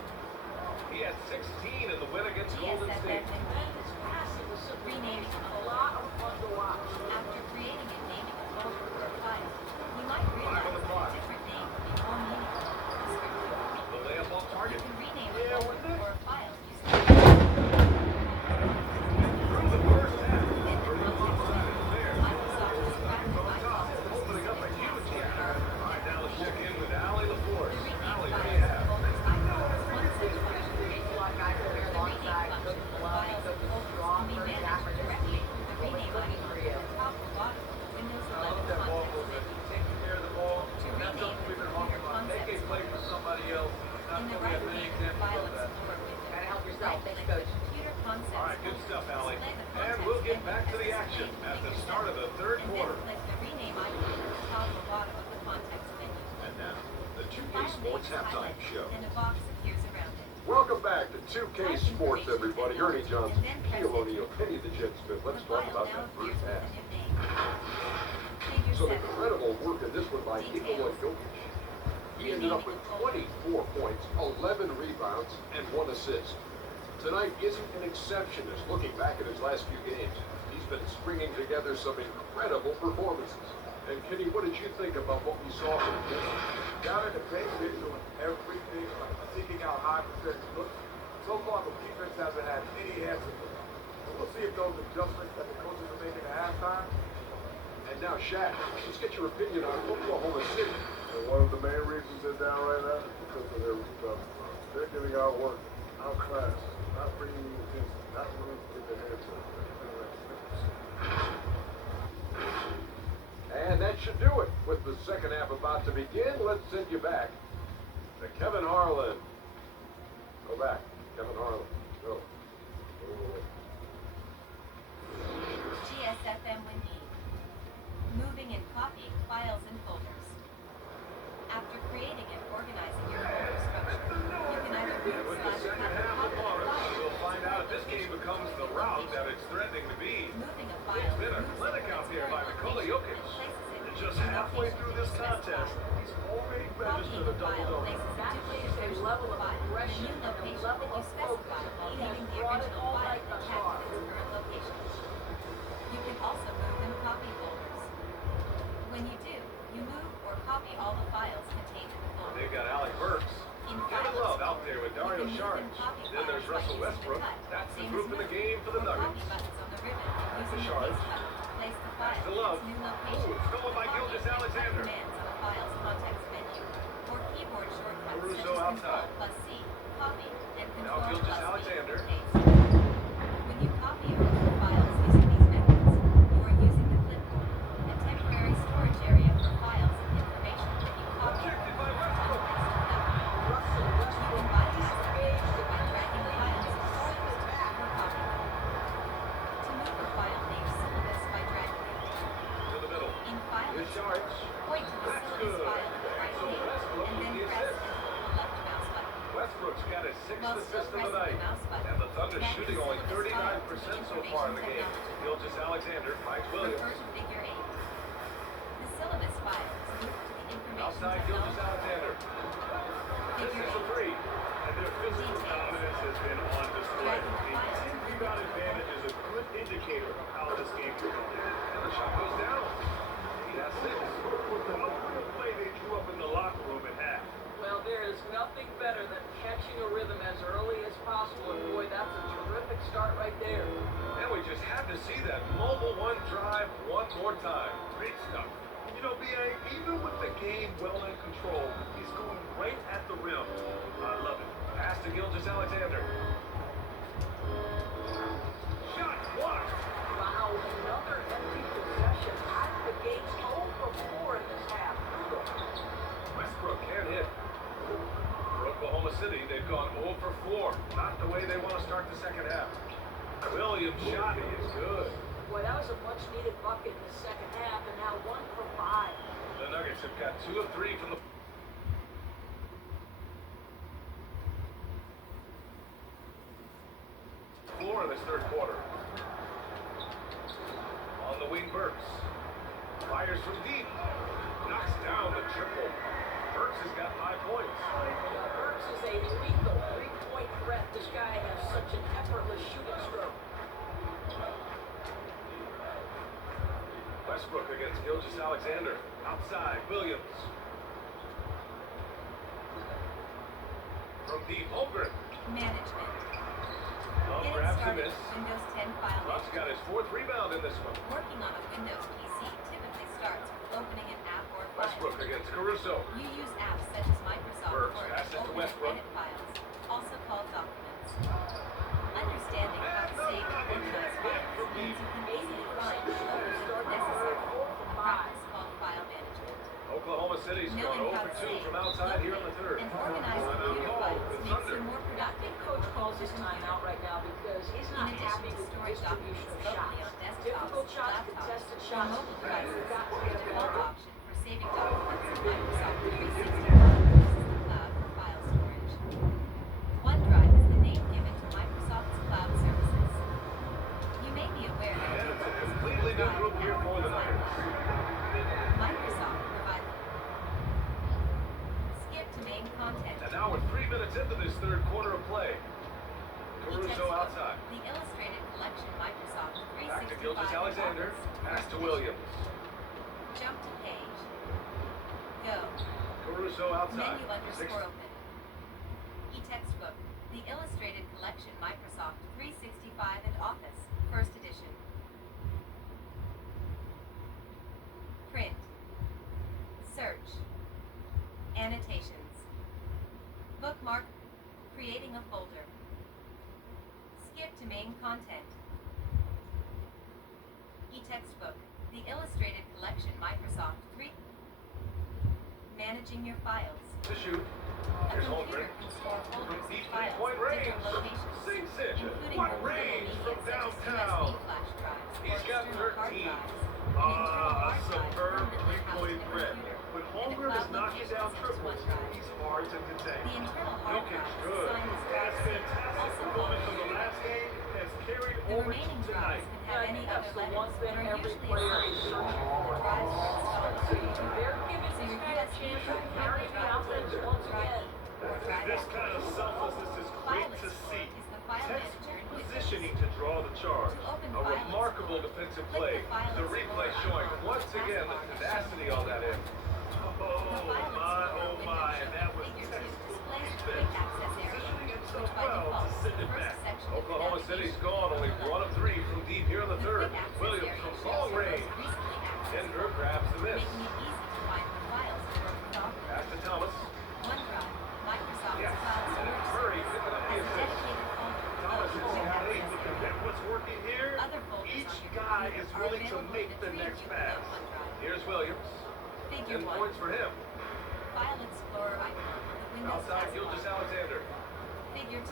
He had 16 in the win against Golden GSFM State. Windy. And his passing was simply Renaming a a folder. lot of fun to watch. After creating and naming a folder or a file, you might on realize the that clock. a different name can be more meaningful or descriptive. The layup off You target. can rename Yeah, a wouldn't folder it? or a file using Through the first half. in the Pretty context lopsided menu. there. Microsoft has Rockets graphic on top, icons opening up a huge gap. are All right, now let's check in with Allie LaForce. the rename Allie, files what do you have? and folders icons. One such function A lot of guys are there The rename alongside function Coach for Malone, files Coach and folders Strong, can be first managed half, directly through the We're rename looking icon for at you. the top or bottom of the Windows I 11 love that ball context movement. menu. Taking care of the ball. To That's rename something we've the been talking computer about. Make a concepts play for somebody else. Not In the that we right have many pane of the examples File of that. Explorer window, Gotta help yourself. Thanks, right-click Coach. Computer Concepts All right, good folder stuff, to Allie. display the And context we'll get menu back to as the displayed action in at the Figure start of 7. the third And quarter. then click the rename icon at the top or bottom of the context menu. And now, the 2K File Sports name is Halftime highlighted Show. and a box appears around it. Welcome back to 2K Type Sports, information everybody. and Ernie notes, Johnson, and then press Shaquille enter. O'Neal, Penny the Jet Smith. Let's The talk file about now that appears first with half. a new name. Figure Some 7. incredible work in this one by Nikola Jokic. He ended up with 24 points, 11 rebounds, and 1 assist. Tonight isn't an exception as looking back at his last few games. He's been stringing together some incredible performances. And Kenny, what did you think about what we saw from him? Down in the paint, they're doing everything, like seeking out high percentage looks. So far, the defense hasn't had any answer for them. So we'll see if those adjustments that the coaches are making at halftime. And now, Shaq, let's get your opinion on Oklahoma City. And one of the main reasons they're down right now is because of their rebound. They're giving out work, outclass, not bringing the attention, not willing to get their hands up. And that should do it. With the second half about to begin, let's send you back to Kevin Harlan. Go back, Kevin Harlan. Go. GSFM Windy. Moving and copying files and folders. After creating and organizing your folder structure, you can either And with the second half upon us, we'll find out if this game becomes the route that it's threatening to be. Moving a file It's been a moves clinic it out from here its by current Nikola location Jokic. and places it And in just the halfway location through you this contest, specify. he's already Copying registered a a file double-double. places a That duplicated is a version of level the of file in a aggression new and a location level that you of specify focus. while He has leaving the brought it original all file like that attached far. to its current location. You can also move and copy folders. When you do, you move or copy all the files contained in the folder. They've got Alec Burks. In Kevin File Love out Explorer, there with you Dario can move Saric. and copy Then there's files by Russell using the Westbrook. cut, That's the same group as in the move, game for the or Nuggets. copy buttons on the ribbon. Use to the Saric. paste button to place the file to in Love. its new Ooh, location. stolen by Copy Gilgis and cut Alexander. commands on the file's context menu, or keyboard shortcuts such Caruso as outside. Control+C, copy, and Now Control+V, Gilgis Alexander. paste. When you copy or move files using these methods, you are using the clipboard, a temporary storage area for files and information that you copy or Rejected by move from Westbrook. one place to another. Russell You Westbrook can bypass the disengaged clipboard by and dragging playing files a across solid attack. or copying them. To move a file named syllabus by dragging it. To the middle. In File Good Explorer, charge. point to the That's syllabus good. file at the right So hand, Westbrook and then with the press assist. and hold the left mouse button. Westbrook's got his sixth While still assist of the pressing night. the mouse button, And the Thunder drag shooting the only syllabus file to the 39% so far in the game. information Gilgis Alexander finds Williams. Refer to Figure 8. The syllabus file is moved to the information Outside Gilgis technology Alexander. This Figure is the 8. three. And their physical dominance has been on display. Dragging the A file 10 to rebound the advantage is a good indicator of how this game is going. And the shot goes down. He has six. With the ugly play they drew up in the locker room at half. Well, there is nothing better than catching a rhythm as early as possible, and boy, that's a terrific start right there. And we just had to see that mobile one drive one more time. Great stuff. You know, B.A., even with the game well in control, he's going right at the rim. I love it. Pass to Gilgis Alexander. Shot blocked. Wow, another empty possession out of the gates, 0 for 4 in this half. Brutal. Westbrook can't hit. For Oklahoma City, they've gone 0 for 4. Not the way they want to start the second half. Williams' shot is good. Boy, that was a much-needed bucket in the second half, and now 1 for 5. The Nuggets have got 2 of 3 from the floor in this third quarter. On the wing, Burks. Fires from deep. Knocks down the triple. Burks has got 5 points. Burks is a lethal three-point threat. This guy has such an effortless shooting stroke. Westbrook against Gilgis Alexander. Outside, Williams. From deep, Holmgren. Management. Love Getting grabs the started miss. with Windows 10 file Love's got his 4th rebound in this one. Working on a Windows PC typically starts with opening an app or file. Westbrook against Caruso. You use apps such as Microsoft Burks Word passes to to open and Westbrook. edit files, also called documents. Understanding how to save and organize files means you can easily find and open the necessary practice called file management. Oklahoma City's gone Knowing 0 how for to 2 save, from outside here in the third. and organize computer files makes you more I productive. think Coach calls his timeout right now because he's In not addition happy to with the storing distribution documents of locally shots. on desktops, Difficult shots, laptops, contested or shots. mobile You've devices, got to the get default better. option for saving documents in Microsoft 365 uses the cloud for file storage. OneDrive is the name given to Microsoft's cloud services. You may be aware that And it's a Windows completely new 365 group here for the Nuggets. Microsoft provides. Skip to main content. And now we're 3 minutes into this third quarter of play. Caruso E-textbook, outside. The illustrated collection Microsoft Back to 365 Gilgis Alexander. Office, Pass first to edition. Williams. Jump to page. Go. Caruso outside. Menu underscore open. E-textbook. The illustrated collection Microsoft 365 and Office, first edition. Print. Search. Annotations. Bookmark. Creating a folder. Skip to main content. E-textbook. The illustrated collection Microsoft 3. Managing your files. To shoot. A Here's computer Holmgren. can store From folders deep of files three-point in range. different locations, Sinks it. including What multiple range media from such as downtown? USB flash drives or He's got external hard 13. drives. An internal A hard drive superb permanently housed three-point in a threat. computer, When and a Holmgren cloud is knocking location down such as triples, OneDrive. he's hard to contain. The internal hard Jokic, drive is good. assigned as His drive C, fantastic also called performance from the media. last game has carried The over to remaining tonight. drives can Yeah, have I any think other that's the letters one thing and are every usually player assigned is to the searching the for. drives were installed on. They're giving So this your guy a USB chance to drive carry the drive offense A, once drive again. E, or drive This F. kind of selflessness is File great to Explorer see. is the file manager in Windows. Positioning to draw the charge. To open A File remarkable Explorer, defensive click play. the File The replay Explorer showing icon once on the again the taskbar tenacity on that end. Oh my, oh my, and that was Figure 2 textbook displays the defense. quick access area, Positioning which himself by well default to is send the it first back. section Oklahoma City's gone, only 1 of 3 from deep here in the third. Williams from long range. Denver grabs the miss. Making it easy to find the files in your document. Pass to Thomas. OneDrive, Microsoft Yes. File And it's Storage Murray Service, picking up the has a assist. dedicated folder Thomas for is your got 8. apps. And what's working here? Other folders Each on your guy computer is are willing to available make in the tree next view pass. without OneDrive. Here's Williams. Figure 10 1. points for him. File Explorer icon on the Windows Outside, Gilgis taskbar. Alexander. Figure 2.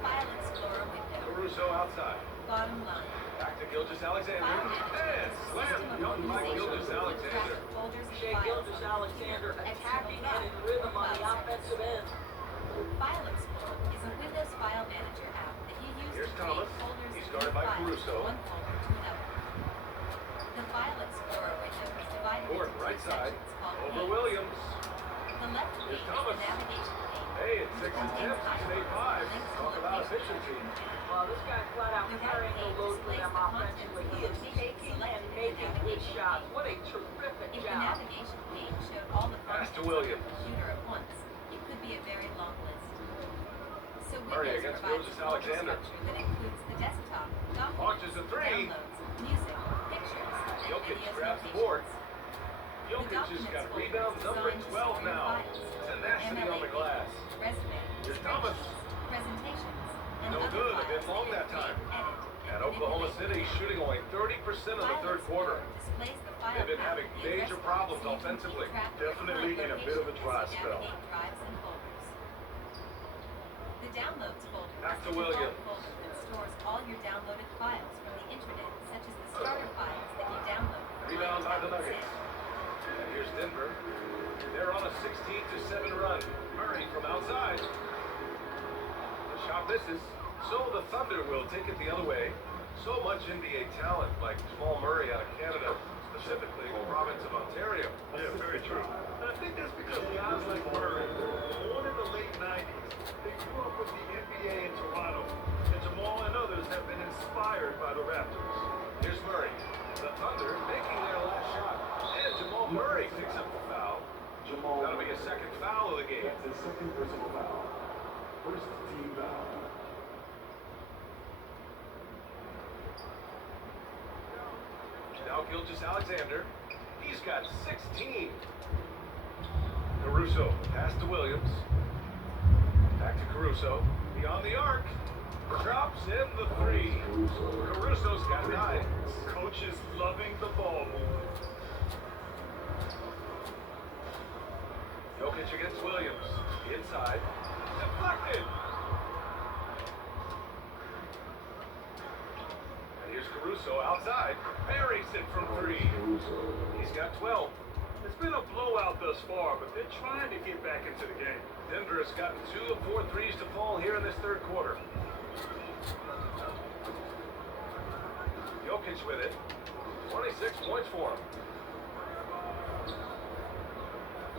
File Explorer window. Caruso outside. Bottom line. Back to Gilgis Alexander. File Manager And is a slam system of dunk by organization Gilgis to keep track Alexander. of folders and Shea files Gilgis on your Alexander computer, attacking external and in drive, rhythm on the file service. offensive end. File Explorer is a Windows file manager app that you use Here's to create Thomas. folders He's and guarded move by files Caruso. from one folder to another. The File Explorer window is divided Gordon, into right two side. sections called Over panes. Williams. The left Here's page is Thomas. the navigation pane. Hey, it's which 6 contains attempts. He's made 5. icons, links to Talk about locations efficiency. on your computer. Well, this guy flat out The right carrying the page load for displays them the contents offensively. of He the is location taking and selected in the making good navigation shots. pane. What a terrific If the job. navigation page showed all the Pass to functions on your Williams. computer at once, it could be a very long list. So Murray Windows against provides Gilgis a folder Alexander. structure that includes the desktop, Launches documents, a three. downloads, music, pictures, and Jokic videos grabs the locations. board. The Jokic has documents got folder rebound is number designed to 12 store your now. files, Tenacity on the MLA glass. resume, Here's Thomas. spreadsheets, presentations, and No other good. A bit files long that that you time. create, edit, And and Oklahoma manipulate. City shooting only 30% of the File third quarter. Explorer displays the file They've been path having of the major address bar problems so you can keep offensively. track of your Definitely current in a bit of a location dry as you spell. navigate drives and folders. The Downloads folder Back is to the default Williams. folder that stores all your downloaded files from the internet, such as the starter files that you download from Rebound by the Microsoft Nuggets. Excel. And here's Denver. They're on a 16-7 run. Murray from outside. The shot misses. So the Thunder will take it the other way. So much NBA talent like Jamal Murray out of Canada, specifically the province of Ontario. Yeah, very true. And I think that's because guys like Murray, born in the late 90s, they grew up with the NBA in Toronto. And Jamal and others have been inspired by the Raptors. Here's Murray. The Thunder making their last shot. And Jamal Murray picks up the foul. That'll be a second foul of the game. That's the second personal foul. First team foul. Now Gilgis Alexander. He's got 16. Caruso. Pass to Williams. Back to Caruso. Beyond the arc. Drops in the 3. Caruso's got 9. Coach is loving the ball movement. Jokic against Williams. Inside. Deflected. And here's Caruso outside. Buries it from 3. He's got 12. It's been a blowout thus far, but they're trying to get back into the game. Denver has gotten 2 of 4 threes to fall here in this third quarter. Jokic with it. 26 points for him.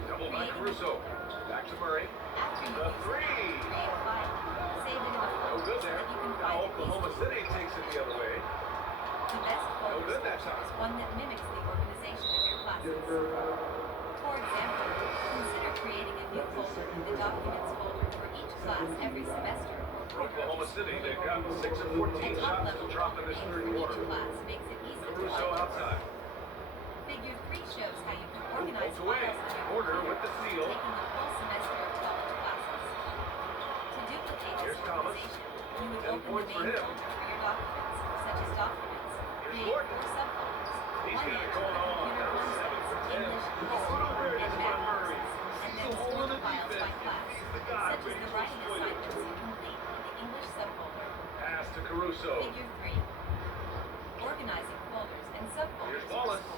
Double by Caruso. Back to Murray. After you The use it, 3. create a file, save it in a No folder good so there. that you can Now find it Oklahoma easily. City takes it the other way. The best folder good that structure is time. one that mimics the organization of your classes. Denver foul. For example, consider creating a new folder in the Documents folder for each class every semester or For quarter. Oklahoma City, they've gotten 6 of A 14 shots top-level to drop in folder this named third for quarter. each class makes it easy to Caruso find. outside. Figure 3 shows how you can organize Poked away. files on your Order computer, with the seal. taking a full semester of college classes. To duplicate this Here's Thomas. organization, you would 10 open the points for main him. folder for your documents, such as documents, Here's create Gordon. 4 subfolders, He's one got it each going for on. computer That's concepts, 7 for 10. English, Unaware history, and is math Murray. classes, and Sees then a hole sort in the the files by defense. class, He's the guy such as ready the to writing exploit it. assignments you complete in the English subfolder. Pass to Caruso. Figure 3. Organizing folders and subfolders. Here's Wallace.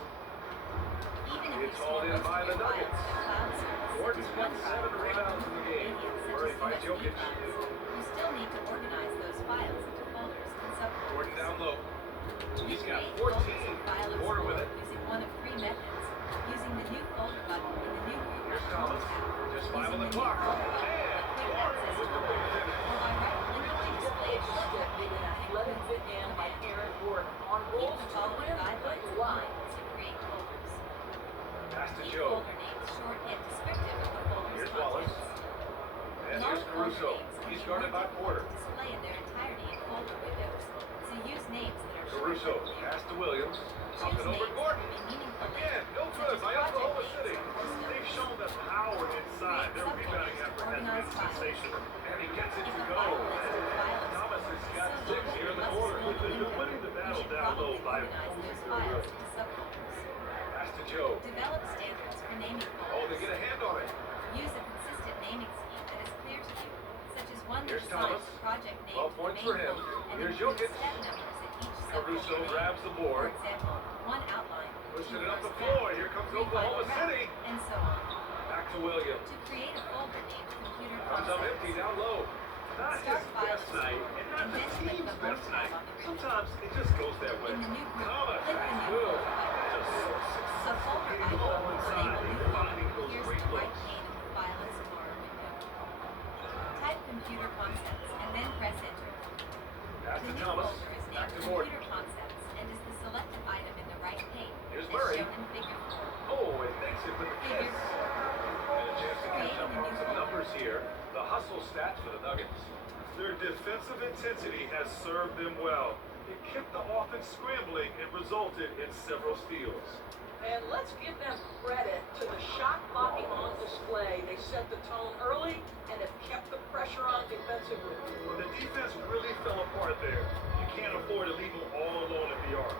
Even if you It's store all in most by of the your files Nuggets. in a cloud service, Gordon's such as got OneDrive 7 or rebounds in the game. media, such Murray as finds USB Jokic. files, you still need to organize those files into folders and subfolders. Gordon down low. You He's got create 14. folders in File Order with Explorer it. using one of 3 methods. Using the new folder button in the new group Here's control Thomas. tab. Just 5 Using on the new clock. folder button And for quick Gordon access with to the the big folder. finish. Or by right-clicking to display a shortcut Big and athletic fit man by Aaron Gordon. On Keep rolls the to following win guidelines the in line. mind as you create folders. Pass to Keep Joe. folder names short yet descriptive of the folder's Here's Wallace. contents. And Long here's folder folder Caruso. names can He's be more guarded by difficult Porter. to display in their entirety in folder windows, so use names that are short Caruso. and clear. Pass to Williams. Up Choose and over names Gordon. that will be meaningful Again, later, no such good as by project Oklahoma names City. or course They've numbers. shown us power inside. Their Create rebounding subfolders to effort has been organize files. sensational. And he gets it If to a go. file listed file is Thomas has got so 6 long here in the that it quarter. must scroll the They're window, winning the you battle should down low probably by organize those files into subfolders. Pass to Joe. Develop standards for naming Oh, they folders. get a hand on it. Use a consistent naming scheme that is clear to you, such as one that Here's assigns Thomas. the project name 12 to the points main for him. folder and Here's includes Jokic. step numbers at each Caruso subfolder name. grabs the For board. example, one outline, Pushing two it up the first floor. round, Here comes three Oklahoma final round, City. and so on. Back to Williams. To create a folder named Computer Comes up empty Concepts, down low. Not Start his files best night, and not and the then click team's the home best tab night. on the ribbon. Sometimes it just goes that way. In the new group, Thomas, click the that's new good. folder button. Just so A successful. folder Getting the icon ball will inside enable and new folder finding those appears great in the right looks. pane of the File Explorer window. Type Computer Concepts and then press Enter. Pass The to new Thomas. folder is Back named to Gordon. Computer Concepts and is the selected item in the right pane, Here's as Murray. shown in Figure 4. Oh, it makes it with a kiss. Figure 4. And a chance to catch up on some numbers here. The hustle stats for the Nuggets. Their defensive intensity has served them well. It kept the offense scrambling and resulted in several steals. And let's give them credit to the shot blocking on display. They set the tone early and have kept the pressure on defensively. The defense really fell apart there. You can't afford to leave them all alone at the arc.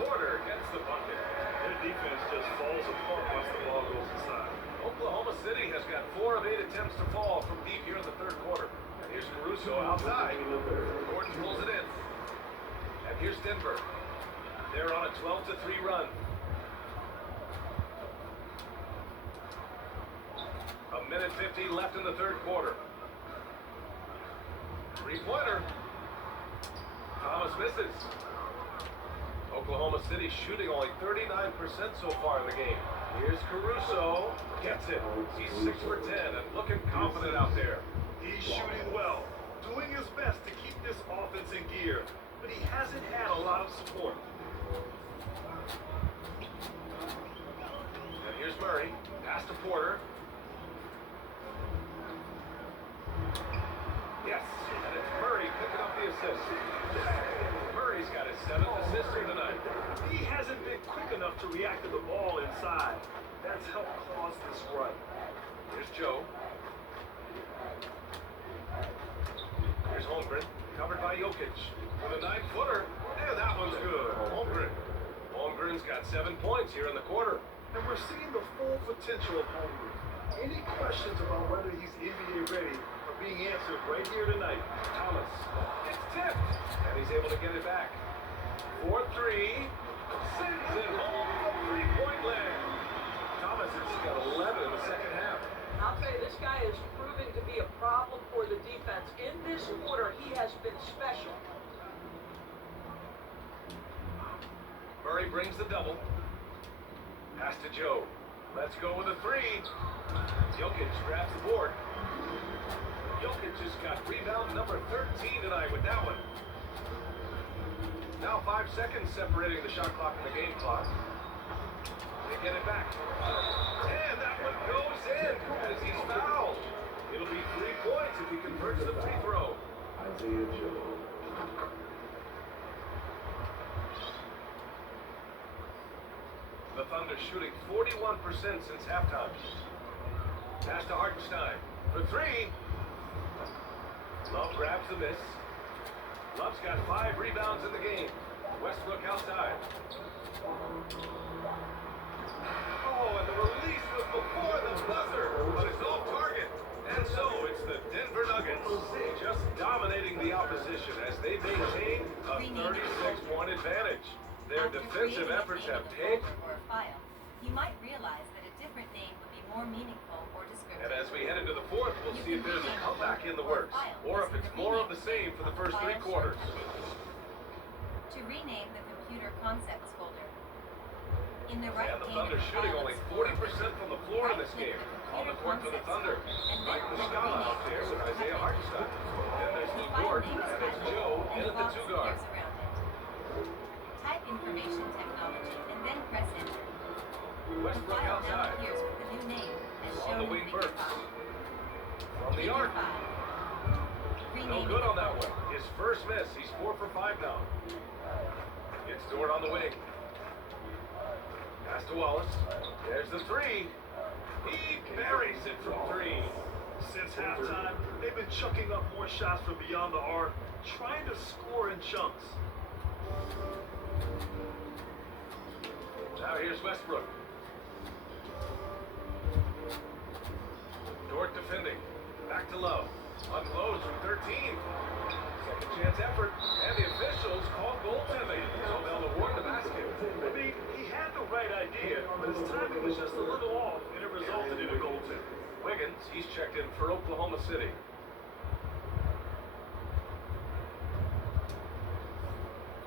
Porter gets the bucket. Their defense just falls apart once the ball goes inside. Oklahoma City has got 4 of 8 attempts to fall from deep here in the third quarter. And here's Caruso outside. Gordon pulls it in. And here's Denver. They're on a 12-3 run. A minute 50 left in the third quarter. Three-pointer. Thomas misses. Oklahoma City shooting only 39% so far in the game. Here's Caruso. Gets it. He's 6 for 10 and looking confident out there. He's shooting well, doing his best to keep this offense in gear, but he hasn't had a lot of support. And here's Murray. Pass to Porter. Yes, and it's Murray picking up the assist. Murray's got his 7th assist here tonight. He hasn't been quick enough to react to the ball inside. That's helped cause this run. Here's Joe. Here's Holmgren, covered by Jokic. With a 9-footer. Yeah, that one's good. Holmgren. Holmgren's got 7 points here in the quarter. And we're seeing the full potential of Holmgren. Any questions about whether he's NBA ready are being answered right here tonight. Thomas. It's tipped. And he's able to get it back. 4-3. Sends it home from 3-point land. Thomas has got 11 in the second half. I'll tell you, this guy is proving to be a problem for the defense. In this quarter, he has been special. Murray brings the double. Pass to Joe. Let's go with a 3. Jokic grabs the board. Jokic just got rebound number 13 tonight with that one. Now 5 seconds separating the shot clock and the game clock. They get it back. And that one goes in as he's fouled. It'll be 3 points if he converts the free throw. Isaiah Joe. The Thunder shooting 41% since halftime. Pass to Hartenstein for 3. Love grabs the miss. Love's got 5 rebounds in the game. Westbrook outside. Oh, and the release was before the buzzer, but it's off target. And so it's the Denver Nuggets just dominating the opposition as they maintain a 36-point advantage. Their After defensive creating a efforts name have of a paid. folder or a file, you might realize that a different name would be more meaningful or descriptive. And as we head into the fourth, we'll see if there's a comeback in the works, or if it's more of the same for the first 3 quarters. To rename the Computer Concepts folder, in the right And the pane Thunder of the shooting File only Explorer 40% from the floor in this game. On the court for the Thunder. Right in the scala out there with Isaiah Hartenstein. Then there's Luke Gordon, and it's Joe in at the 2 guard. Type information technology and then press enter. The Westbrook file now outside. appears with the new name as On shown the in wing Figure Burks. 5. From the Figure arc. 5. No Renaming good on that opponent. one. His first miss. He's 4 for 5 now. Gets Dort on the wing. Pass to Wallace. There's the 3. He buries it from 3. Since halftime, they've been chucking up more shots from beyond the arc, trying to score in chunks. Now here's Westbrook. Dort defending. Back to Love. Unloads from 13. Second chance effort. And the officials call goaltending. So they'll award the basket. I mean, he had the right idea, but his timing was just a little off, and it resulted in a goaltend. Wiggins, he's checked in for Oklahoma City.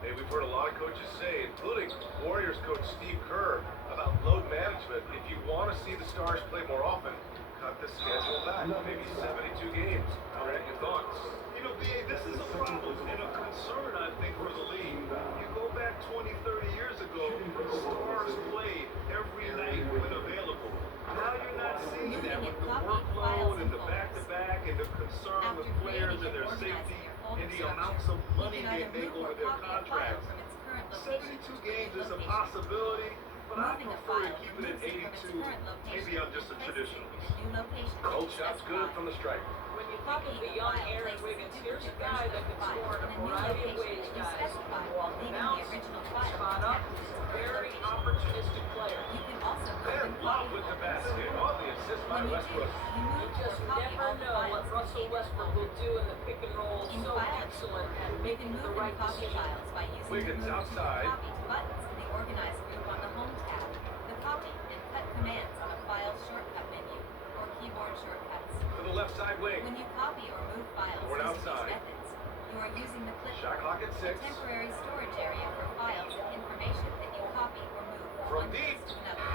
Hey, we've heard a lot of coaches say, including Warriors coach Steve Kerr, about load management. If you want to see the Stars play more often, cut the schedule back. Maybe 72 games. All right, your thoughts? You know, BA, this is a problem and a concern, I think, for the league. You go back 20, 30 years ago, Stars played every night when available. Now you're not seeing that with the workload and the back-to-back and the concern After with players and their safety and the amounts of money they make over their contracts. 72 games is a possibility, but I prefer to keep it at 82. Maybe I'm just a traditionalist. Cold shot's good from the stripe. When you think of the young Aaron Wiggins, here's a guy that can score in a variety of ways, guys. Ball bounce, spot up, very opportunistic player. They're in love with the basket. On the assist by Westbrook. You just never know what Russell Westbrook will do in the pick and roll. So excellent at making the right decision. Wiggins outside. Copy to buttons in the organized group on the home tab. The copy and cut commands on a file shortcut menu or keyboard shortcuts. To the left side wing. When you copy or move files Board using outside. these methods, you are using the clipboard, Shot clock at 6. a temporary storage area for files and information that you copy or move From one deep. place to another.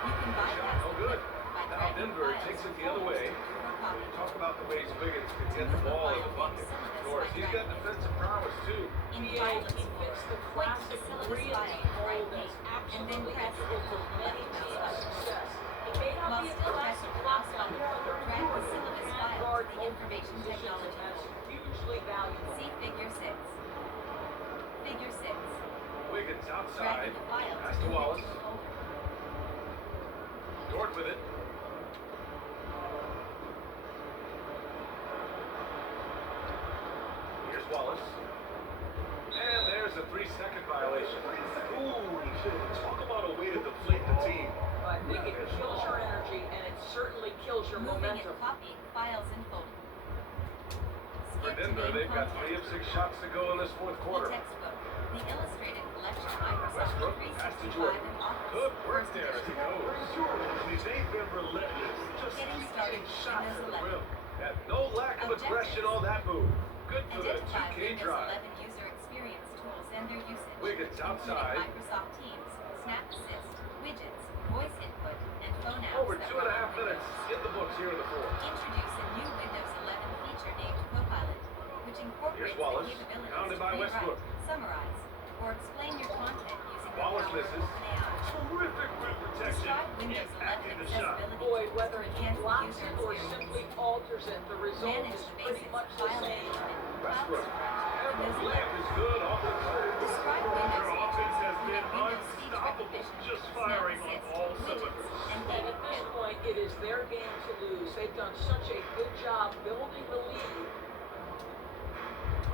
You can bypass Shot no the good. clipboard by Now dragging Denver files takes it from the other folders way. to your copy. Talk about the ways Wiggins can get the ball in the bucket. Of course, he's got defensive prowess too. In BA, File he fits the point to classic the syllabus real file mold right that's page, and then absolutely press integral to many Enter. teams' success. It may not While be a still classic pressing lock the on mouse button, but drag the syllabus can file guard to the multiple information positions, technology and that's folder. hugely valuable. See Figure 6. Figure 6. Wiggins outside. Dragging the file Pass to to the Wallace. folder. Dort with it. Here's Wallace. And there's a 3-second violation. Ooh, talk about a way to deflate the team. I think it kills your energy, and it certainly kills your Moving momentum. and copying files in folder. For Skip to Denver, main they've got content. 3 of 6 shots to go in this fourth The quarter. textbook. The illustrated collection Microsoft Westbrook, pass to 365 Jordan. and Office. Good work First there as he edition. goes. They've been relentless. Just Getting keep started getting shots at the Windows 11. rim. Had no lack of aggression on that move. Good for the Identify 2K Windows drive. 11 user experience tools and their usage. Wiggins including outside. Microsoft Teams, Snap Assist, widgets, voice input, and phone apps. Over that 2.5 run on minutes Windows. in the books here in the fourth. Introduce a new Windows 11 feature named Copilot, which incorporates Here's Wallace, the capabilities pounded to by rewrite, Westbrook. summarize, or explain your content using the Wallace power misses. of OpenAI. Terrific rim protection. Describe Windows 11 Impacting the shot. accessibility Boy, tools whether to he enhance the blocks user it or experience. simply alters it, the result Manage is the pretty basics much of the file same. management, cloud Westbrook. storage, And the Windows layup 11. is good off the third. Describe Their Windows offense has features been including Windows speech unstoppable, recognition, just Snap firing on Assist, all widgets, cylinders. and And data at this fill. point, it is their game to lose. They've done such a good job building the lead.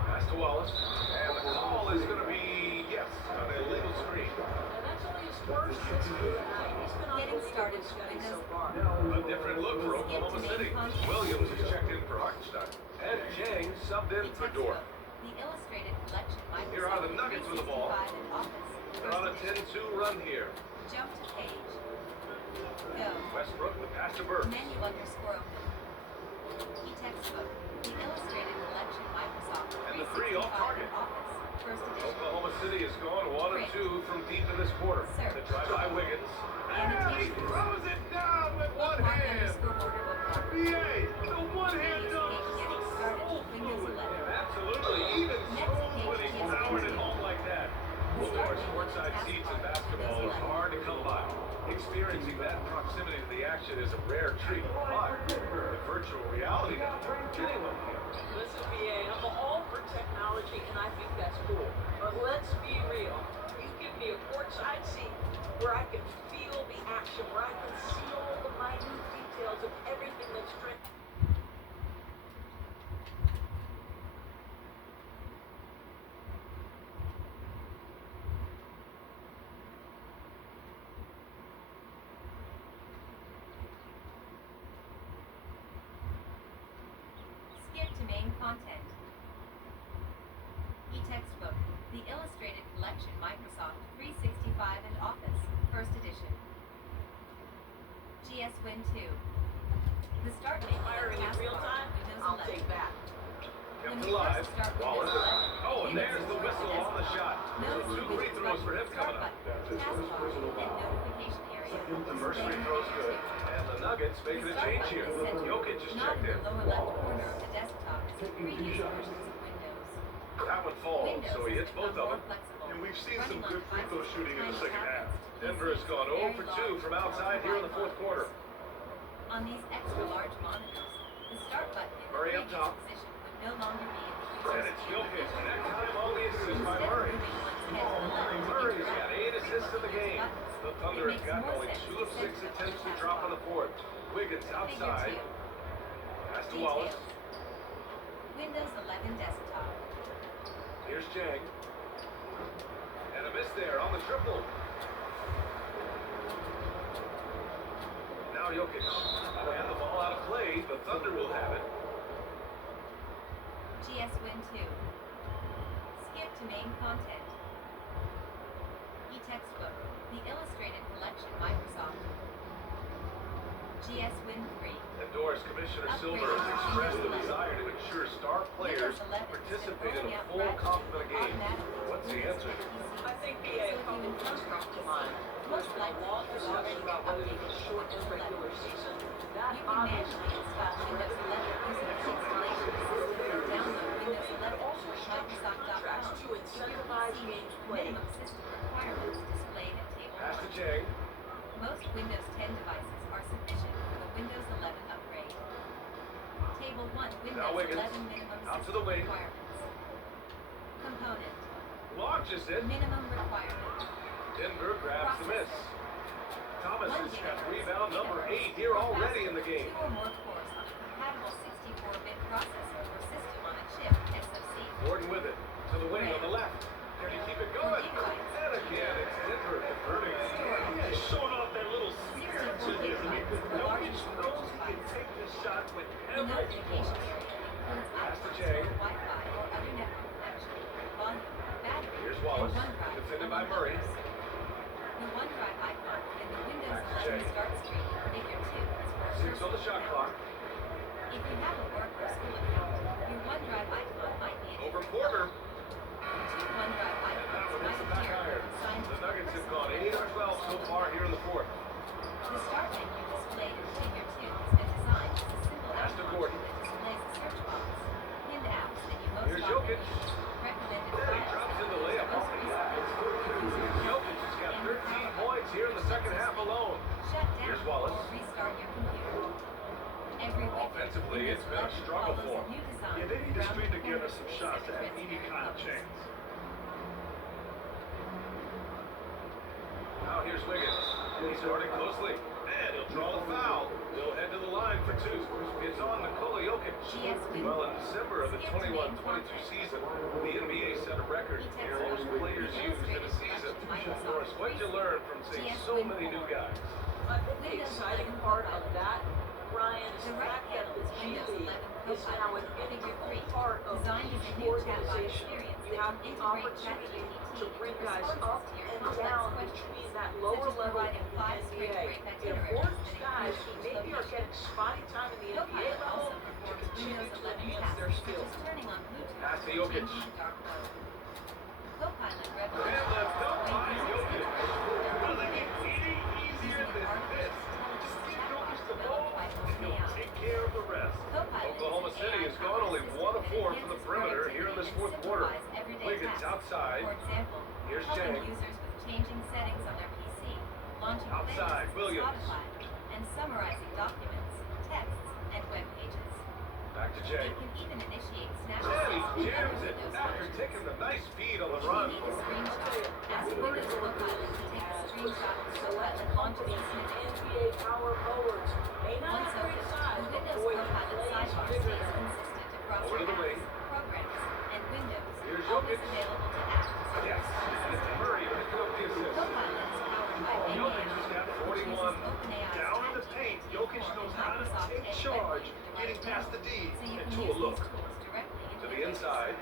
Pass to Wallace. And the call is going to be, yes, on a illegal screen. And that's only his first miss of the night. He's been Getting started unbelievably steady with so Windows. far. A different look for Oklahoma City. Williams is checked in for Hartenstein. And Jang subbed in The for textbook. Dort. The illustrated collection Microsoft Here are the Nuggets with the ball. 365 and Office. They're on a First edition. 10-2 run here. Jump to page. Go. Westbrook, the pass to Burks. Menu underscore open. Key textbook. The illustrated collection Microsoft And the 3 off 365 target. and Office. First edition. Oklahoma City has gone 1 of 2 from deep in this quarter. The drive by Wiggins. And he Annotations. throws it down with one Bookmark hand. underscore order bookmark. BA, the one-hand Today's dunk page is getting so started with Windows fluid. 11. Absolutely. Even Next smooth page when he gives powered it you- home like that. Well, Start courtside task seats in bar, basketball Windows is 11. hard to come by. Experiencing that proximity to the action is a rare treat, but the virtual reality now, getting them here. Listen, BA, I'm all for technology, and I think that's cool. But let's be real. You give me a courtside seat where I can feel the action, where I can see all the minute details of everything that's trending. Skip to main content. E-textbook, the Illustrated Collection Microsoft 365 and Office, First Edition. GS Win 2. The start menu Firing in real time? I'll take that. Kept alive. Wallace. Oh, and there's the whistle on the shot. So 2 free throws for him coming up. That's his first personal foul. Notification area. The first free throw's good. And the Nuggets making a change here. Jokic just Not checked in in. the lower left corner of the desktop is Taking previous 2 shots. versions of Windows. That one falls, Windows so he hits has both become of more them. flexible. And we've seen some Running on good free throw devices shooting in the with second tiny half. tablets, Denver has gone 0 for 2 from outside here in the fourth quarter. On these extra large monitors, the start button in the Murray up previous top. position would no longer be in the And user's it's view. Jokic, and that time all the assists by Instead of Murray. moving one's head to the left to Murray's interact got 8 assists in the with game. buttons, The Thunder it have makes got more only sense 2 to of 6 set the attempts to taskbar. drop on the fourth. Wiggins Figure outside. 2. Pass to Wallace. Details. Windows 11 desktop. Here's Jang. And a miss there on the triple. Now Jokic. And the ball out of play. The Thunder will have it. GS Win 2. Skip to main content. E-textbook, the Illustrated Collection Microsoft. GS Win 3. And Doris Commissioner Silver has expressed the desire to ensure star players participate in a full complement of games. What's the answer? I think BA, a couple of things come to mind. There's been a long discussion about whether to shorten the regular season. That You can obviously manually is install Windows 11 using the installation system. Download Windows 11 But also from structure contracts Microsoft.com to incentivize games played. minimum system requirements displayed in Table Pass to 1. Jang. Most Windows 10 devices are sufficient for the Windows 11 upgrade. Table 1 Windows Wiggins. 11 minimum Out to system the wing. requirements. Component. Launches it. Minimum requirement. Denver grabs the miss. Thomas 1 has got gigahertz rebound number gigahertz 8 here or already faster. in the game. 2 or more cores on a compatible 64-bit processor or system on a chip SoC. Gordon with it. To the wing on the left. Can he keep it going? And again, it's Denver converting. He's showing off that little spirit to him. I mean, Jokic knows he can take this shot The whenever he notification wants. area includes Pass to options Jay. for Wi-Fi or other network connection, volume, battery, Here's Wallace, and OneDrive, defended by among Murray. others. The OneDrive icon within the Windows Back to 11 Jay. start screen in Figure 2 is for 6 on the shot clock. If you have a work or school account, your OneDrive icon might be Over enabled. Porter. 2 OneDrive And icons that one might hits the back appear iron. when assigned The to a Nuggets have person. gone 8 of 12 so far here in the fourth. The start menu displayed in Figure 2 has been designed as a simple Pass to icon Gordon. that displays a search box. Pinned apps that you most Here's often Jokic. use. Recommended And he files drops that in the you layup. most recently Jokic has got 13 points here in the second half alone. Shut down Here's Wallace. or restart your computer. Every week, Offensively, it's been a Windows 11 struggle follows for a him. new design Yeah, they need to around string the together corners some of shots to have transparent any kind of colors. chance. Now here's Wiggins. He's guarding closely. And he'll draw the foul. He'll head to the line for 2. It's on Nikola Jokic. Well, in December of the 21-22 season, the NBA set a record in most players used in a season. Morris, what'd you learn from seeing so many new guys? I think the exciting part of that, Brian, is the fact that the G League is now an integral part of each organization. You have the opportunity to bring guys up and down between that lower level and the NBA. It affords guys who maybe are getting spotty time in the NBA level to continue to enhance their skills. Pass to Jokic. Copilot And the dunk by Jokic. Will it get any easier than this? Just give Jokic the ball, and he'll take care of the rest. Oklahoma City has gone only 1 of 4 from the perimeter here in this fourth quarter. Wiggins outside. For example, Here's helping Jang. users with changing settings on their PC, launching Outside, playlists Williams. on Spotify, and summarizing documents, texts, and web pages. Back to Jay. It can even initiate snap And he and jams other it Windows after functions. taking the nice feed on the If you run. need a screenshot, ask Windows Copilot to take a screenshot of Copilot launches a snippet. NBA power forwards may not Once have great opened, size, the but Windows boy, Copilot he plays sidebar bigger stays than consistent across Over to your the wing. apps, programs, and Windows, Here's always Jokic. available to act as a Yes, responsive and it's system. Murray picking up the assist. Copilot is powered by Jokic NBA, just got which 41. uses OpenAI's Down in the ChatGPT paint, Jokic and knows how to Microsoft take Edge charge, web getting page past the D, so you and can to a use look. these tools directly in To your the business. inside.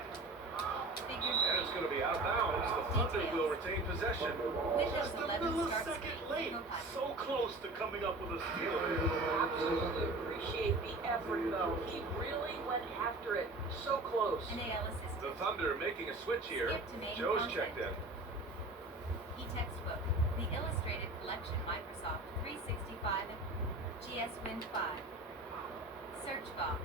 Figure And it's 3. going to be out of bounds. The Thunder will retain possession. Windows Just a 11 starts millisecond speed late. with Copilot. So close to coming up with a steal. Absolutely appreciate the effort, though. He really went after it. So close. An AL assistant. The Thunder making a switch here. Skip to main Joe's content. checked in. E-textbook, the illustrated collection Microsoft 365 and GS Win 5. Search box.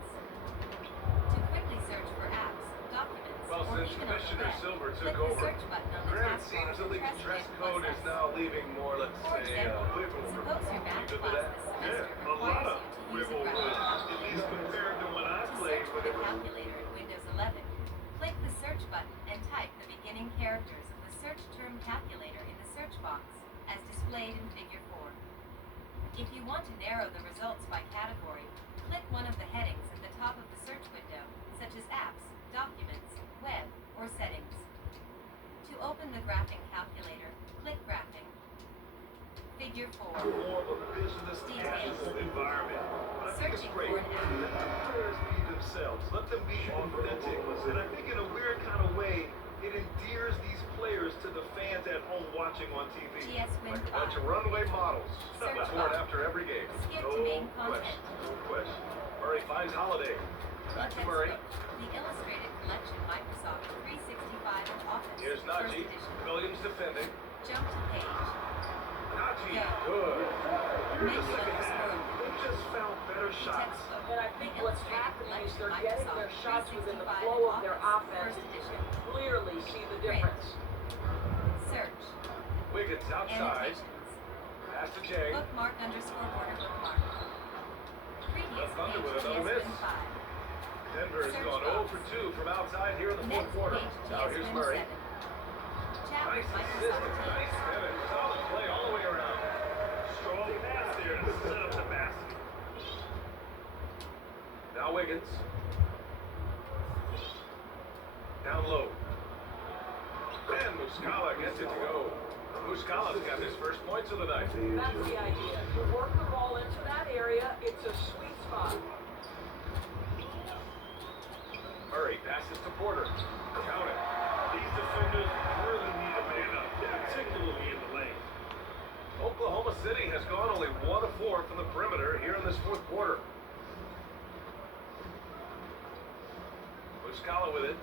To quickly search for apps, documents, Well, or since even on the Commissioner web, Silver click took the over, search button on the Granted, it taskbar seems the to league's press dress Win code plus is S. now leaving more, let's For say, example, wiggle room. suppose your math You good with class that? this Yeah, semester a lot requires of you to use a wiggle room, graphic at least compared to when I To played. search for the calculator in Windows 11, click the search button and type the beginning characters of the search term calculator in the search box, as displayed in Figure 4. If you want to narrow the results by category, click one of the headings at the top of the search window, such as Apps, Documents, Web, or Settings. To open the graphing calculator, click Graphing. Figure 4. More of a business casual environment. But I think it's Searching great. for an app. Let the players be themselves. Let them be authentic. And I think in a weird kind of way, it endears these players to the fans at home watching on TV. GS Win Like a bunch 5. of runway models. Search Toured box. after every game. Skip to main content. No question. Murray finds Holiday. Back to Murray. E-textbook, the illustrated collection Microsoft 365 and Office, Here's first Najee. edition. Williams defending. Jump to page. Najee, Go. good. Here's the Menu second half. underscore. They've just found better shots. E-textbook, And I think the what's illustrated happening is collection they're getting their Microsoft shots within the 365 flow and of their Office, offense. first edition. Clearly see the Great. difference. Search. Wiggins outside. Annotations. Pass to Jay. Bookmark underscore border bookmark. Previous Thunder page with another GS miss. Win 5. Denver has Search gone box. 0 for 2 from outside here in the fourth Next quarter. page Now GS here's Win Murray. 7. Chat Nice with assist. Microsoft Nice Teams. pivot. Solid play all the way around. Strong pass there to set up the basket. Now Wiggins. Down low. And Muscala gets it to go. Muscala's got his first points of the night. That's the idea. You work the ball into that area, it's a sweet spot. Murray passes to Porter. Count it. These defenders really need a man up, particularly in the lane. Oklahoma City has gone only 1 of 4 from the perimeter here in this fourth quarter. Muscala with it.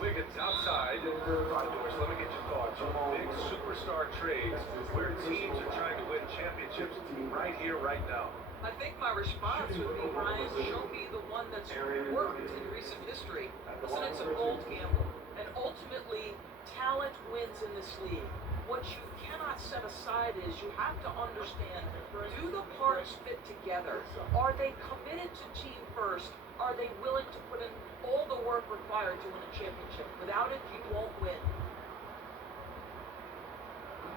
Wiggins outside. Doors, let me get your thoughts on big superstar trades where teams are trying to win championships right here, right now. I think my response would be, Ryan, show me the one that's worked in recent history. Listen, it's a bold gamble. And ultimately, talent wins in this league. What you cannot set aside is you have to understand, do the parts fit together? Are they committed to team first? Are they willing to put in all the work required to win a championship? Without it, you won't win.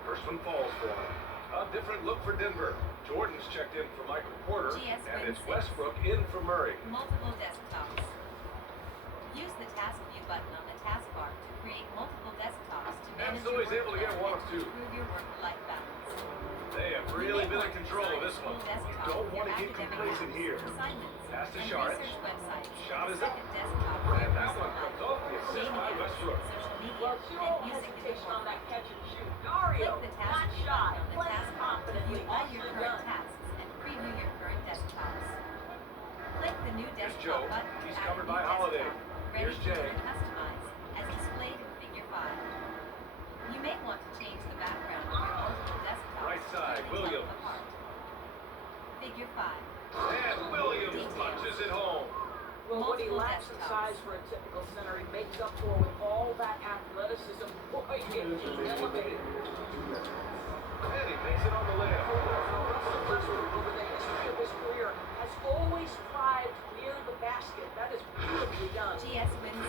First one falls for him. A different look for Denver. Jordan's checked in for Michael Porter, GS and Win it's 6. Westbrook in for Murray. Multiple desktops. Use the Task View button on the taskbar to create multiple desktops to manage so your he's able to get workload one of and two. improve your work-life balance. They have You really may been want in to control of design this a one. full desktop Don't with want to your get academic complacent apps, here. assignments, Pass to and Sharp. research websites. Shot is up. Second desktop for your And that personal one comes life, off the assist gaming by apps, Westbrook. social media, Well, and zero music and hesitation on more. that catch and shoot. Dario, Click the not Task View shy, button on the playing taskbar to confidently, view all your nicely current done. tasks and preview your current desktops. Click the new Here's desktop Joe. button to He's add a covered new by Holiday. desktop, ready Here's to Jay. customize, as displayed in Figure 5. You may want to change the background of your multiple desktops Right side, to tell them Williams. apart. Figure 5. And Williams punches it home. Well, what he Multiple lacks in desktops. size for a typical center, he makes up for with all that athleticism. Boy, he's elevated. And he makes it on the layup. Russell Westbrook, over the history of his career, has always thrived near the basket. That is beautifully done. GS wins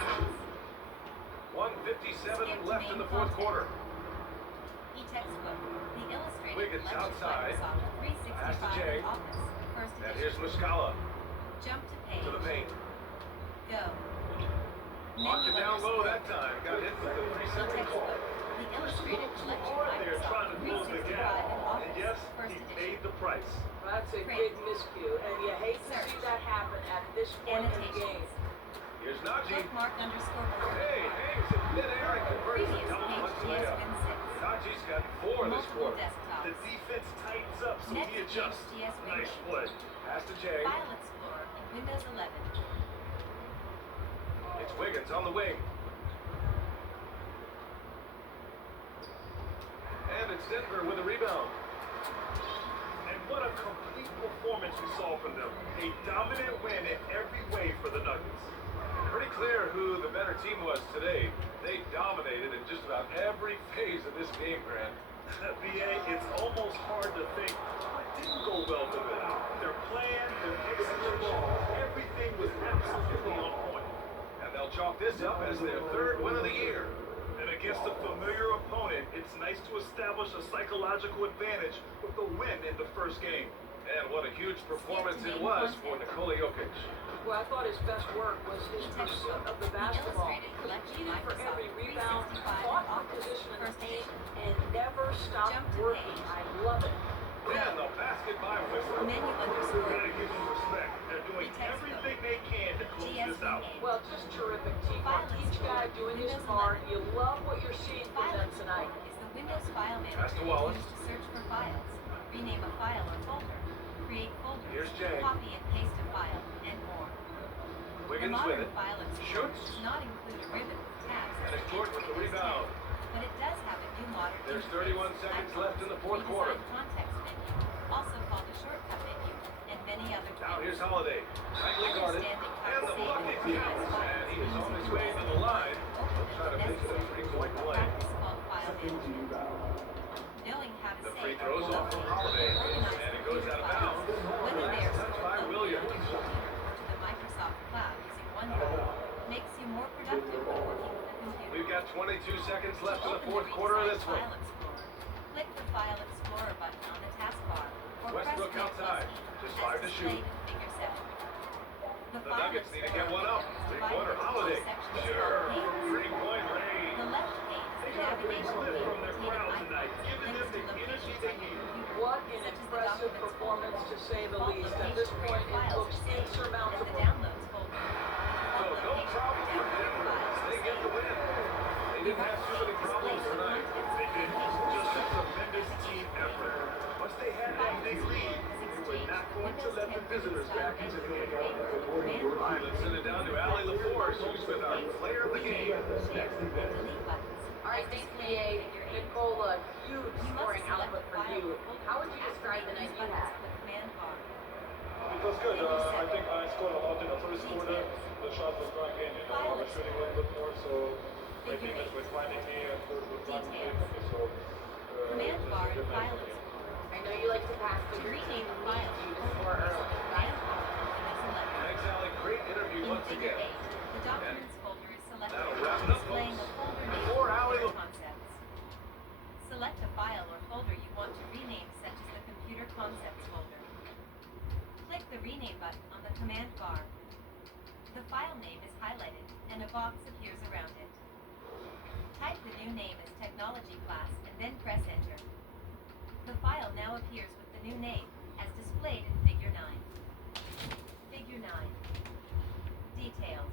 1:57 left in the fourth quarter. E-textbook, the illustrated Wiggins collection outside. Microsoft Pass to 365 Jay. Office, first And edition. here's Muscala Jump to page. to the paint. Go. Locked it down low that time. Got hit with the 370 call. E-textbook, the illustrated collection Hard there trying to close Microsoft the 365 gap. in And Office, yes, first he edition. paid the price. That's a big miscue, and you hate to see that happen at this point in the game. Here's Najee. Bookmark underscore Hey, hangs it midair and converts a Previous double page clutch GS layup. wins 6. Najee's got 4 this Multiple quarter. The desktops. defense tightens up, so Next he adjusts. page GS wins Nice 8. play. Pass to Jay. File Explorer in Windows 11. It's Wiggins on the wing. And it's Denver with a rebound. And what a complete performance we saw from them. A dominant win in every way for the Nuggets. Pretty clear who the better team was today. They dominated in just about every phase of this game, Grant. BA, it's almost hard to think what didn't go well for them. Their plan, their execution, everything was absolutely on point. And they'll chalk this up as their 3rd win of the year. And against a familiar opponent, it's nice to establish a psychological advantage with the win in the first game. And what a huge performance it was for Nikola Jokic. Well, I thought his best work was his pursuit of the basketball. Illustrated collection Competed for Microsoft every rebound, 365 fought for Office, position in the first paint, edition. and never stopped Jump to working. page. I love it. And the basket by Whistler. Menu You underscore gotta give them respect. They're doing everything they can to close GS this out. win 8. Well, just terrific teamwork. Each guy doing his part. You love what you're seeing from File them Explorer tonight. is the Windows file Pass to manager Wallace. used to search for files, rename a file or folder, create folders, Here's Jay. copy and paste a file, and more. Wiggins the with modern it. File Explorer Shoots. does not include a ribbon with tabs. And it's Jordan with the rebound. But it does have a new modern There's interface, 31 seconds icons, left in the fourth quarter. redesigned context menu, also called a shortcut menu, and many other Now tools. here's Holiday. Tightly guarded. Understanding how And to the save bucket and view counts. files And he is on his means way you to can the line. open He'll try to the make it a necessary 3-point play. practice called file Second management. inbound. Knowing how to The save, free throws off from locate, Holiday. organize And it goes out of computer bounds. files, whether they are Touched by stored Williams. locally on your computer to the Microsoft Cloud using OneDrive, makes you more productive when working with a computer. We've got 22 seconds left in the Open fourth quarter of this one. File Explorer. Click the File Explorer button on the taskbar, or Westbrook press outside. Just 5 to shoot. Figure 7. The Nuggets need to get one up. 3-pointer Holiday. Sure. 3-point range. The left pane is the navigation Lift pane from their containing crowd icons tonight, and giving links them to the energy locations they on your need. computer, What an such as the impressive documents performance, to say the Default least. At location this for your point, it files looks are saved, and the insurmountable. downloads folder. So no problem for Denver. They get the win. They didn't have too many problems tonight. They did just a tremendous team effort. Once they had that big lead, they were not going to let the visitors back into the game. All right, let's send it down to Allie LaForce, who's with our player of the game. All right, thanks, BA. Nicola, huge scoring output for you. How would you describe the night you had? It was good. I think I scored a lot in the first quarter. The shot was going in. I was shooting a little bit more, so my teammates were finding me and were trying to play for me. So Command bar and file game. explorer. I know you like to pass, but your team needs you to score early, right? Thanks, Allie. Great interview In once Figure again. 8, the Documents folder is selected, That'll wrap it up, displaying folks. the folder name Before Allie Computer Concepts. Select a file or folder you want to rename, such as the Computer Concepts folder. Click the Rename button on the command bar. The file name is highlighted, and a box appears around it. Type the new name as Technology class, and then press Enter. The file now appears with the new name, as displayed in Figure 9. Figure 9. Details.